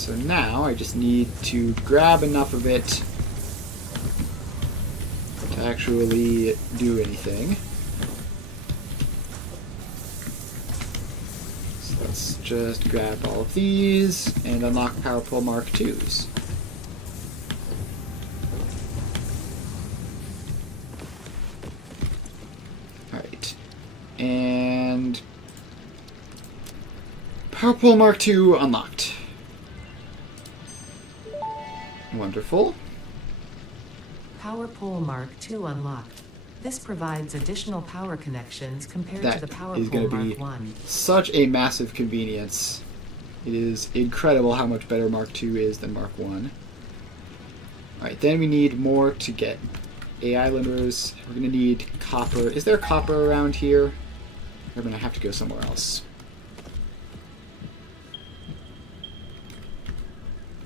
So now I just need to grab enough of it to actually do anything. So let's just grab all of these and unlock Power Pole Mark IIs. Alright. And Power Pole Mark II unlocked. Wonderful. Power Pole Mark II unlocked. This provides additional power connections compared That to the Power is Pole going to Mark be I. such a massive convenience. It is incredible how much better Mark II is than Mark I. Alright, then we need more to get AI limiters. We're going to need copper. Is there copper around here? I'm going to have to go somewhere else.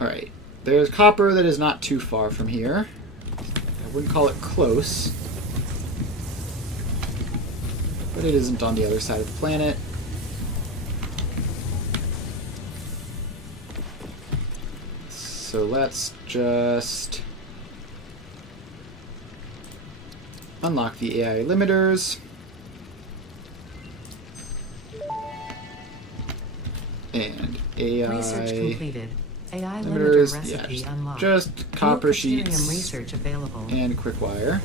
Alright, there's copper that is not too far from here. I wouldn't call it close, but it isn't on the other side of the planet. So let's just unlock the AI limiters. And AI Research completed. AI limiter limiters, recipe yeah, unlocked. just copper New sheets Caterium research available. and quick wire.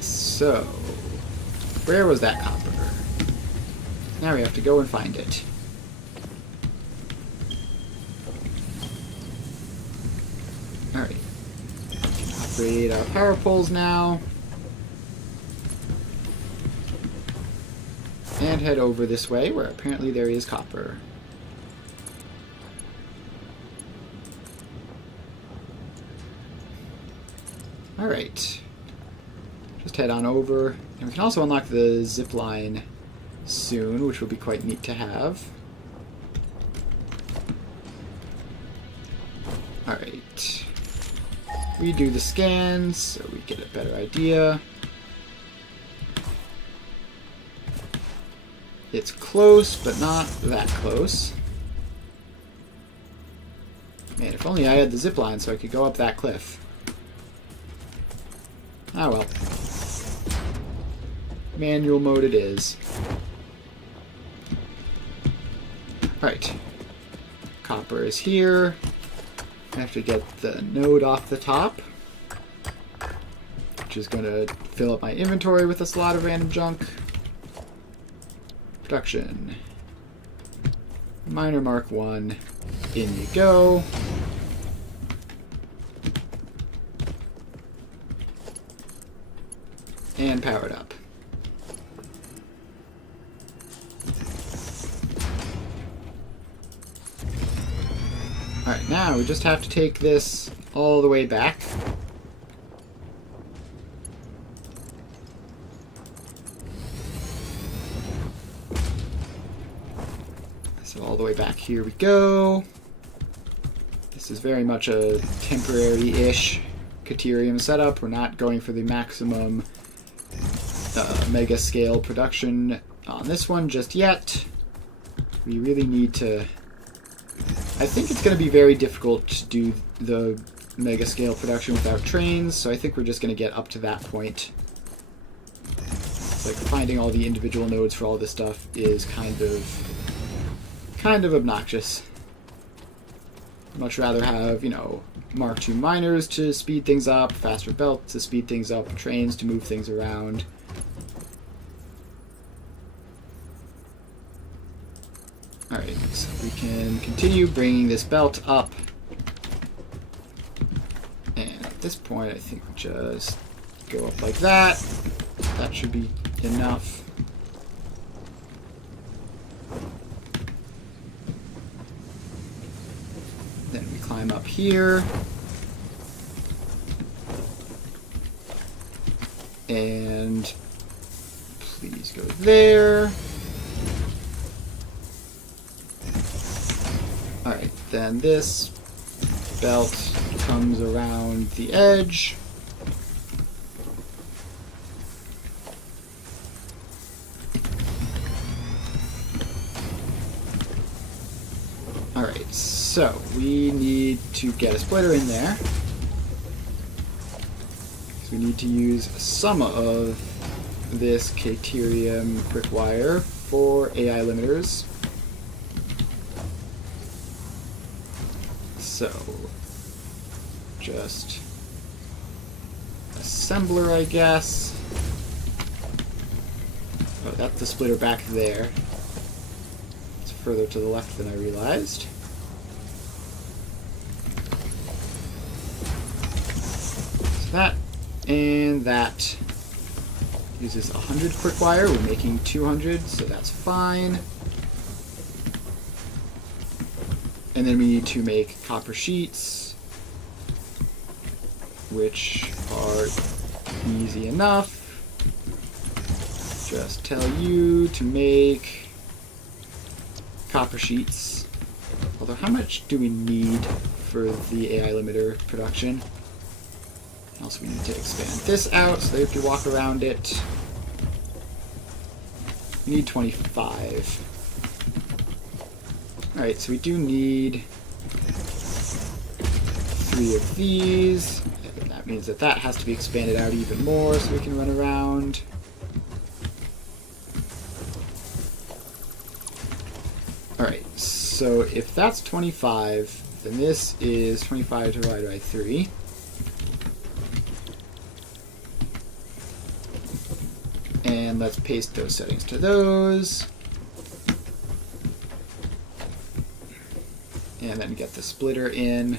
So, where was that copper? Now we have to go and find it. Alright. Upgrade our power poles now. And head over this way, where apparently there is copper. Alright. Just head on over. And we can also unlock the zip line soon, which will be quite neat to have. Alright. Redo the scans so we get a better idea. It's close, but not that close. Man, if only I had the zip line so I could go up that cliff. Ah well. Manual mode it is. Right. Copper is here. I have to get the node off the top, which is going to fill up my inventory with a slot of random junk. Production. Miner Mark 1. In you go. And power it up. Alright, now we just have to take this all the way back. So all the way back, here we go. This is very much a temporary-ish Caterium setup. We're not going for the maximum mega scale production on this one just yet. We really need to... I think it's going to be very difficult to do the mega scale production without trains, so I think we're just going to get up to that point. It's like finding all the individual nodes for all this stuff is kind of obnoxious. Much rather have, you know, Mark II miners to speed things up, faster belts to speed things up, trains to move things around. Alright, so we can continue bringing this belt up. And at this point, I think we just go up like that. That should be enough. Then we climb up here. And please go there. Alright, then this belt comes around the edge. Alright, so we need to get a splitter in there. So we need to use some of this Caterium quick wire for AI limiters. So, just assembler, I guess. Oh, that's the splitter back there. It's further to the left than I realized. So that and that uses 100 quick wire. We're making 200, so that's fine. And then we need to make copper sheets, which are easy enough. Just tell you to make copper sheets. Although, how much do we need for the AI limiter production? Also, we need to expand this out so they have to walk around it. We need 25. Alright, so we do need 3 of these. And that means that that has to be expanded out even more so we can run around. Alright, so if that's 25, then this is 25 divided by 3. And let's paste those settings to those. And then get the splitter in.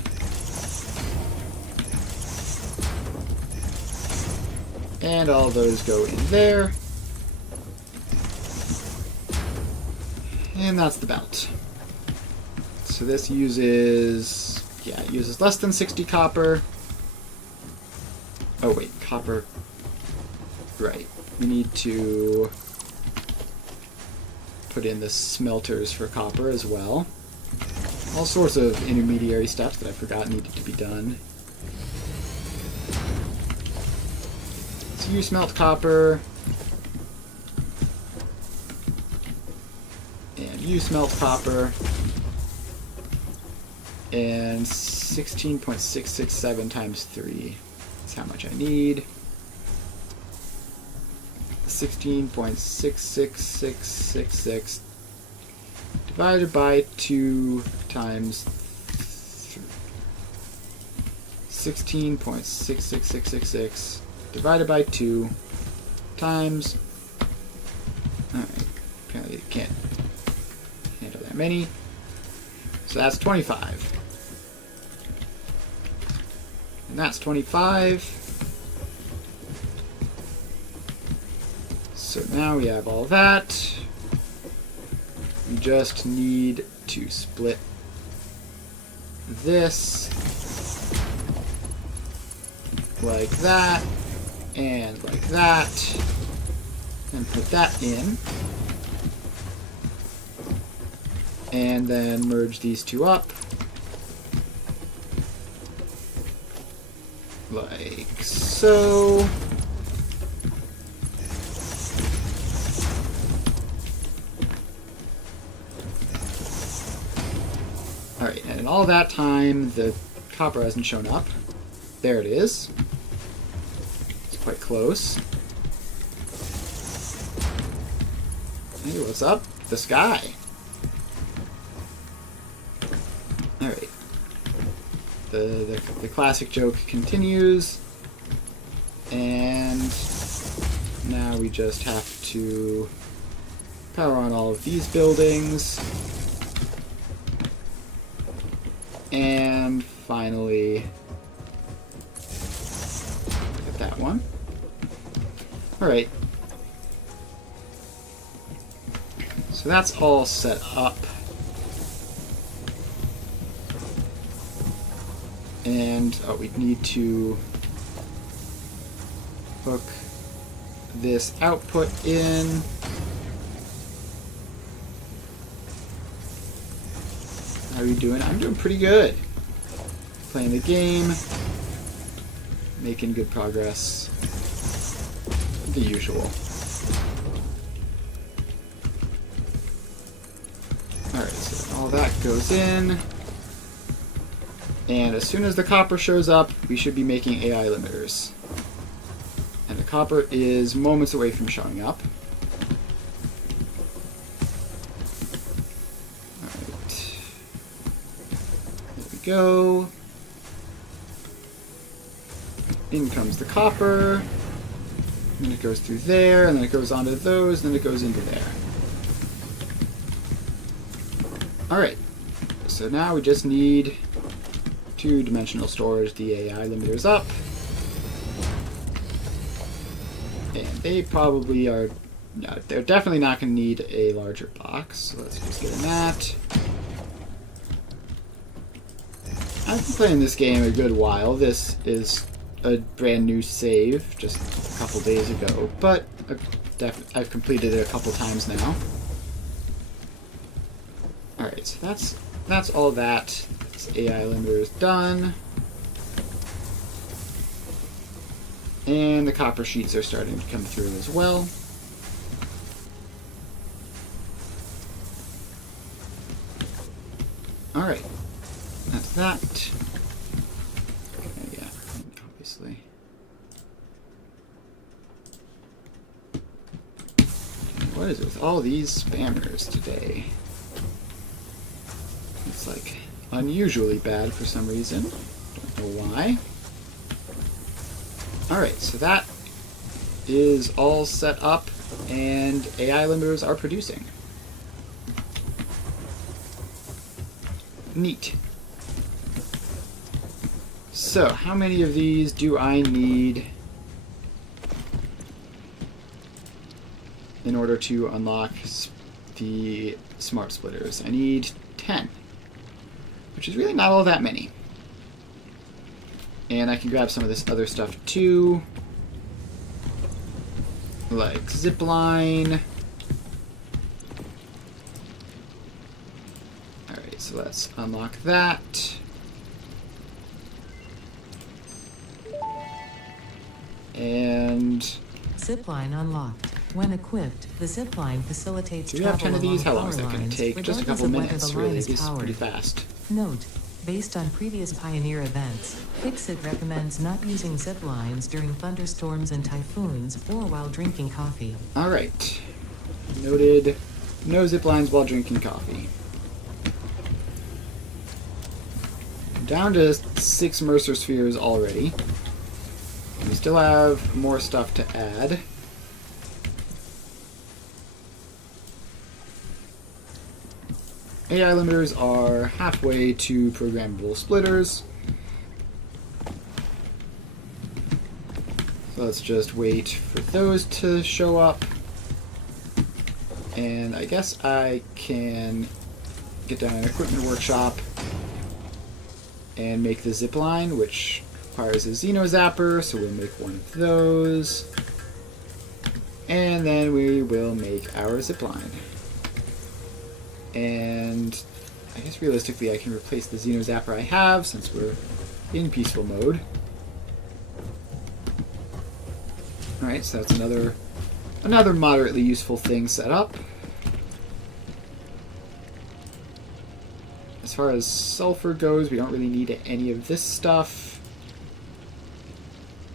And all those go in there. And that's the belt. So this uses, yeah, it uses less than 60 copper. Oh wait, copper. Right. We need to put in the smelters for copper as well. All sorts of intermediary steps that I forgot needed to be done. So you smelt copper. And you smelt copper. And 16.667 times 3 is how much I need. 16.66666 divided by 2 times 16.66666 divided by 2 times. Alright, apparently it can't handle that many. So that's 25. And that's 25. So now we have all that. We just need to split this like that and like that and put that in. And then merge these two up like so. Alright, and in all that time, the copper hasn't shown up. There it is. It's quite close. Hey, what's up? The sky. Alright. The classic joke continues. And now we just have to power on all of these buildings. And finally, get that one. Alright. So that's all set up. And we need to hook this output in. How are you doing? I'm doing pretty good. Playing the game. Making good progress. The usual. Alright, So all that goes in. And as soon as the copper shows up, we should be making AI limiters. And the copper is moments away from showing up. Alright. There we go. In comes the copper. And then it goes through there, and then it goes onto those, and then it goes into there. Alright. So now we just need two-dimensional storage, the AI limiters up. And they probably are... No, they're definitely not going to need a larger box, so let's just get in that. I've been playing this game a good while. This is a brand new save just a couple days ago, but I've completed it a couple times now. Alright, so that's all that. This AI limiter is done. And the copper sheets are starting to come through as well. Alright, that's that. Yeah, obviously. What is it with all these spammers today? It's like unusually bad for some reason. Don't know why. Alright, so that is all set up and AI limiters are producing. Neat. So, how many of these do I need in order to unlock the smart splitters? I need 10, which is really not all that many. And I can grab some of this other stuff too, like zipline. Alright, so let's unlock that. And Zipline unlocked. When equipped, the zipline facilitates do we have 10 travel of these? How along long is that power going lines, to take? Just a couple regardless of whether minutes, the line really. is This is powered. pretty fast. Note: based on previous Pioneer events, Fixit recommends not using zip lines during thunderstorms and typhoons or while drinking coffee. Alright. Noted. No zip lines while drinking coffee. Down to 6 Mercer spheres already. We still have more stuff to add. AI limiters are halfway to programmable splitters. So let's just wait for those to show up. And I guess I can get down an equipment workshop and make the zipline, which requires a Xeno Zapper, so we'll make one of those. And then we will make our zipline. And I guess realistically I can replace the Xeno Zapper I have since we're in peaceful mode. Alright, so that's another moderately useful thing set up. As far as sulfur goes, we don't really need any of this stuff.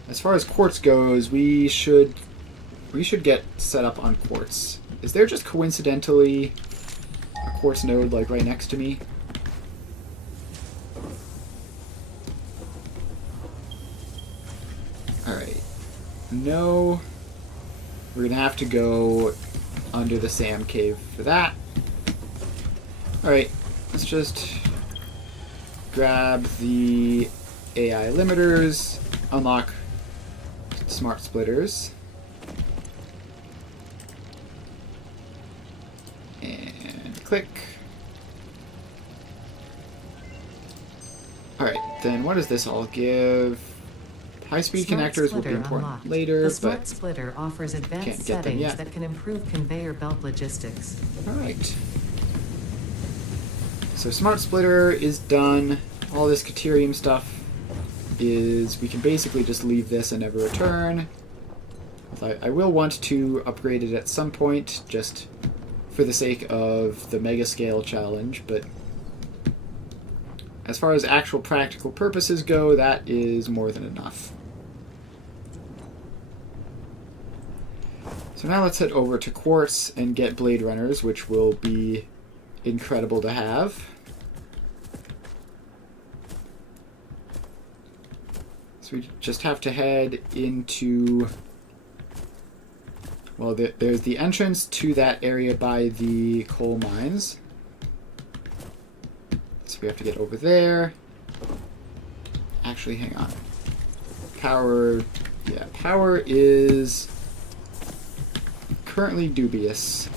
As far as quartz goes, we should get set up on quartz. Is there just coincidentally a quartz node like right next to me? Alright. No. We're gonna have to go under the Sam cave for that. Alright, let's just grab the AI limiters, unlock smart splitters. And click. Alright, then what does this all give? High-speed Smart connectors will be splitter important unlocked. later, The Smart but Splitter offers advanced can't get them settings yet. that can improve conveyor belt logistics. alright. So Smart Splitter is done. All this Caterium stuff is... we can basically just leave this and never return. I will want to upgrade it at some point, just for the sake of the mega scale challenge, but as far as actual practical purposes go, that is more than enough. So now let's head over to Quartz and get Blade Runners, which will be incredible to have. So we just have to head into... Well, there's the entrance to that area by the coal mines. So we have to get over there. Actually, hang on. Power... Yeah, power is currently dubious.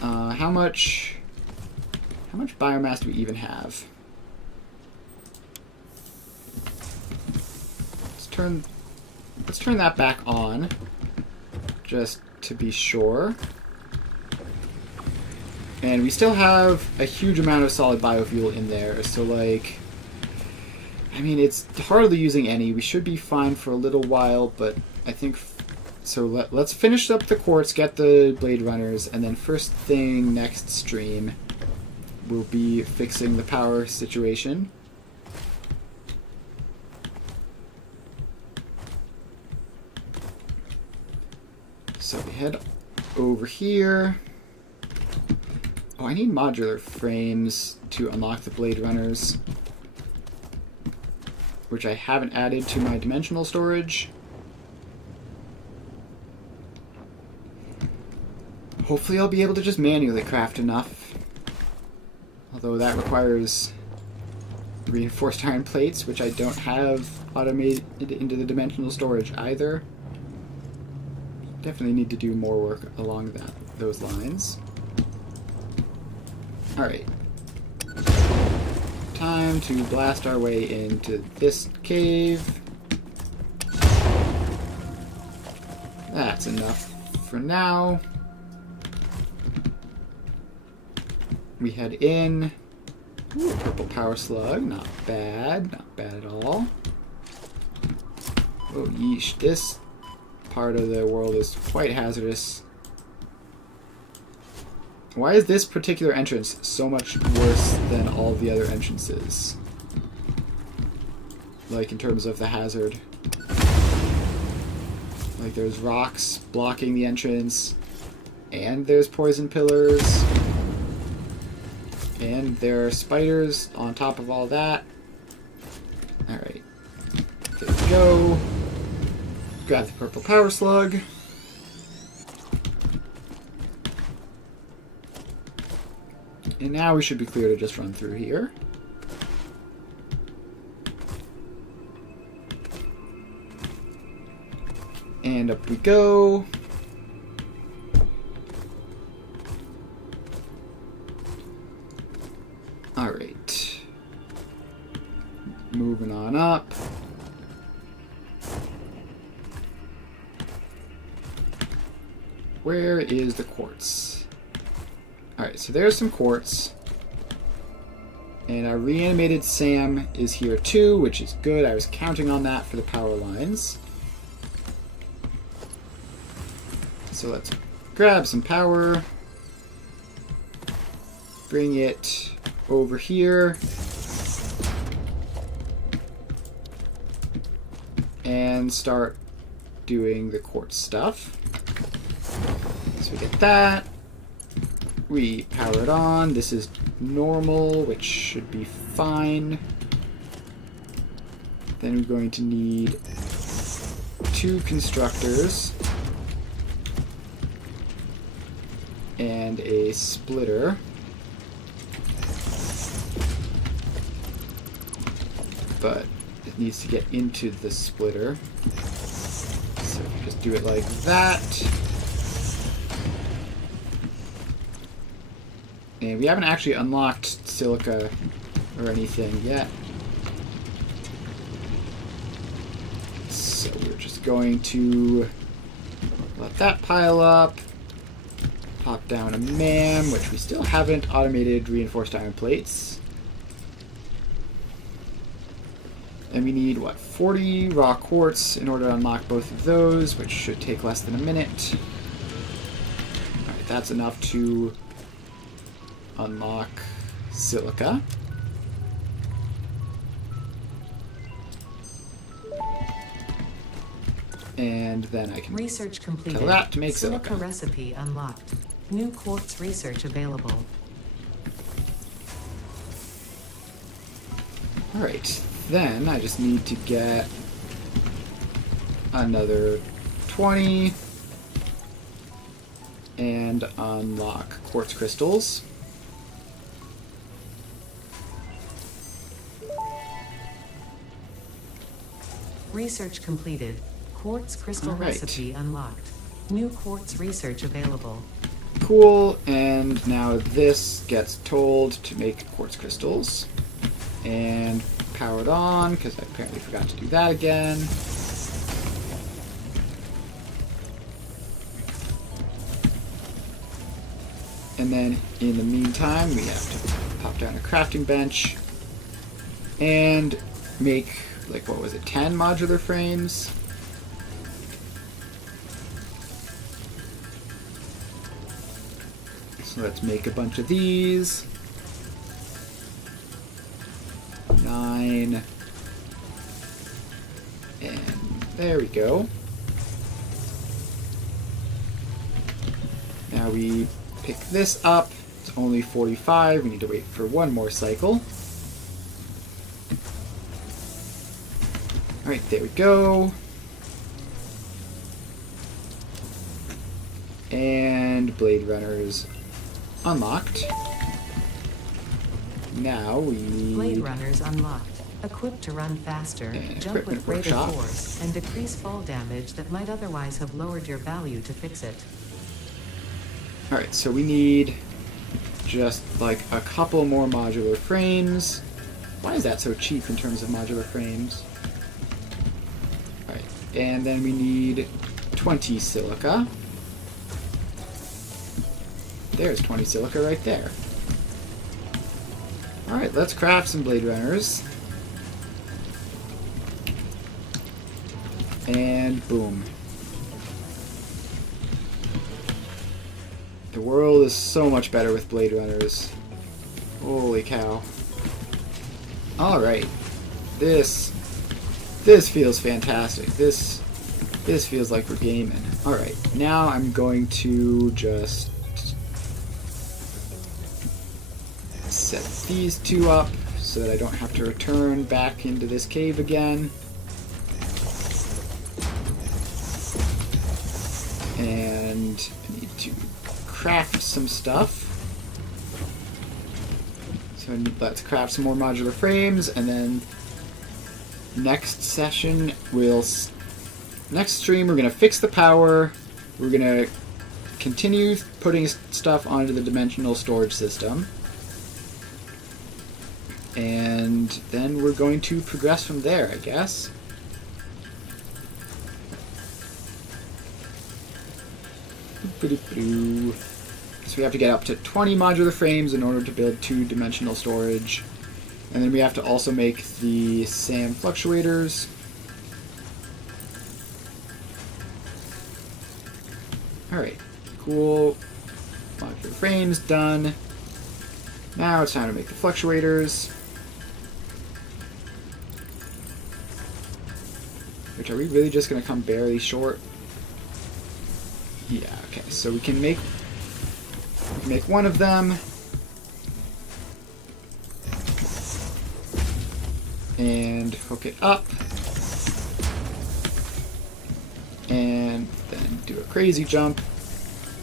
How much biomass do we even have? Let's turn that back on, just to be sure. And we still have a huge amount of solid biofuel in there, so like, I mean, it's hardly using any. We should be fine for a little while, but I think... So let's finish up the quartz, get the Blade Runners, and then first thing next stream, we'll be fixing the power situation. So we head over here. Oh, I need modular frames to unlock the Blade Runners, which I haven't added to my dimensional storage. Hopefully I'll be able to just manually craft enough. Although that requires reinforced iron plates, which I don't have automated into the dimensional storage either. Definitely need to do more work along those lines. Alright. Time to blast our way into this cave. That's enough for now. We head in. Ooh, purple power slug. Not bad. Not bad at all. Oh, yeesh. This part of the world is quite hazardous. Why is this particular entrance so much worse than all the other entrances? Like, in terms of the hazard. Like, there's rocks blocking the entrance, and there's poison pillars, and there are spiders on top of all that. Alright. There we go. Grab the purple power slug. And now we should be clear to just run through here. And up we go. Alright. Moving on up. Where is the quartz? Alright, so there's some quartz. And our reanimated Sam is here too, which is good. I was counting on that for the power lines. So let's grab some power. Bring it over here. And start doing the quartz stuff. So we get that. We power it on. This is normal, which should be fine. Then we're going to need 2 constructors and a splitter. But it needs to get into the splitter. So just do it like that. And we haven't actually unlocked silica or anything yet. So we're just going to let that pile up. Pop down a MAM, which we still haven't automated reinforced iron plates. And we need, what, 40 raw quartz in order to unlock both of those, which should take less than a minute. Alright, that's enough to unlock silica. And then I can Research completed. tell that to make Silica silica. recipe unlocked. New quartz research available. Alright, then I just need to get another 20 and unlock quartz crystals. Research completed. Quartz crystal All right. recipe unlocked. New quartz research available. Cool, and now this gets told to make quartz crystals. And powered on, because I apparently forgot to do that again. And then in the meantime, we have to pop down a crafting bench and make, like, what was it, 10 modular frames? So let's make a bunch of these. 9. And there we go. Now we pick this up. It's only 45. We need to wait for one more cycle. Alright, there we go. And Blade Runners unlocked. Now we need Blade runners unlocked. Equipped to run faster, And jump with equipment greater workshop. force, and decrease fall damage that might otherwise have lowered your value to fix it. Alright, so we need just like a couple more modular frames. Why is that so cheap in terms of modular frames? Alright, and then we need 20 silica. There's 20 silica right there. Alright, let's craft some Blade Runners. And boom. The world is so much better with Blade Runners. Holy cow. Alright. This feels fantastic. This feels like we're gaming. Alright, now I'm going to just set these two up so that I don't have to return back into this cave again. And I need to craft some stuff. So let's craft some more modular frames, and then next session next stream we're going to fix the power. We're going to continue putting stuff onto the dimensional storage system. And then we're going to progress from there, I guess. So we have to get up to 20 modular frames in order to build 2-dimensional storage. And then we have to also make the SAM fluctuators. Alright, cool. Modular frames done. Now it's time to make the fluctuators. Which, are we really just going to come barely short? Yeah, okay, so we can make one of them. And hook it up. And then do a crazy jump.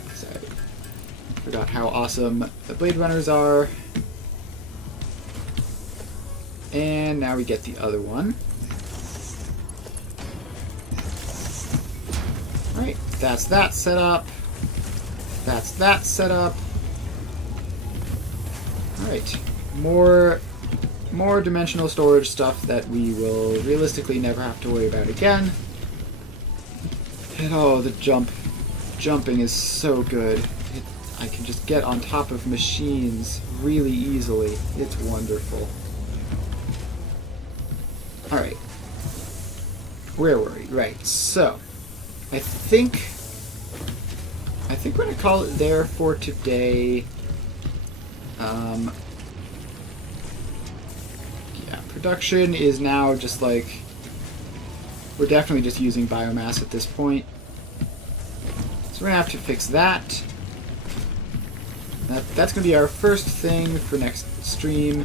Because I forgot how awesome the Blade Runners are. And now we get the other one. Alright, that's that set up. That's that set up. Alright, more dimensional storage stuff that we will realistically never have to worry about again. And oh, the jumping is so good. I can just get on top of machines really easily. It's wonderful. Alright. Where were we? Right, so I think I think we're going to call it there for today. Yeah, production is now just like... We're definitely just using biomass at this point. So we're going to have to fix that. That's going to be our first thing for next stream.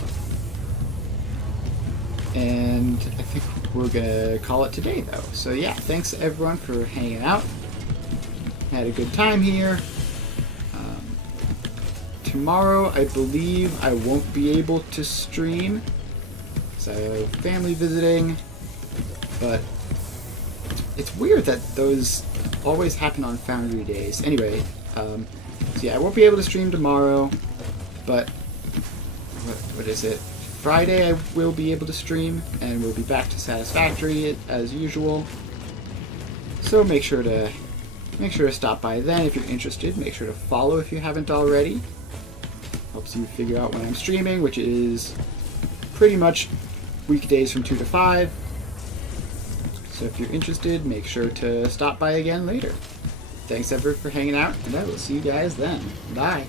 And I think we're going to call it today, though. So yeah, thanks everyone for hanging out. Had a good time here. Tomorrow, I believe I won't be able to stream, because I have family visiting. But it's weird that those always happen on Foundry days. Anyway, so yeah, I won't be able to stream tomorrow, but what is it? Friday I will be able to stream, and we'll be back to Satisfactory as usual. So make sure to stop by then if you're interested. Make sure to follow if you haven't already. Helps you figure out when I'm streaming, which is pretty much weekdays from 2 to 5. So if you're interested, make sure to stop by again later. Thanks everyone for hanging out, and I will see you guys then. Bye.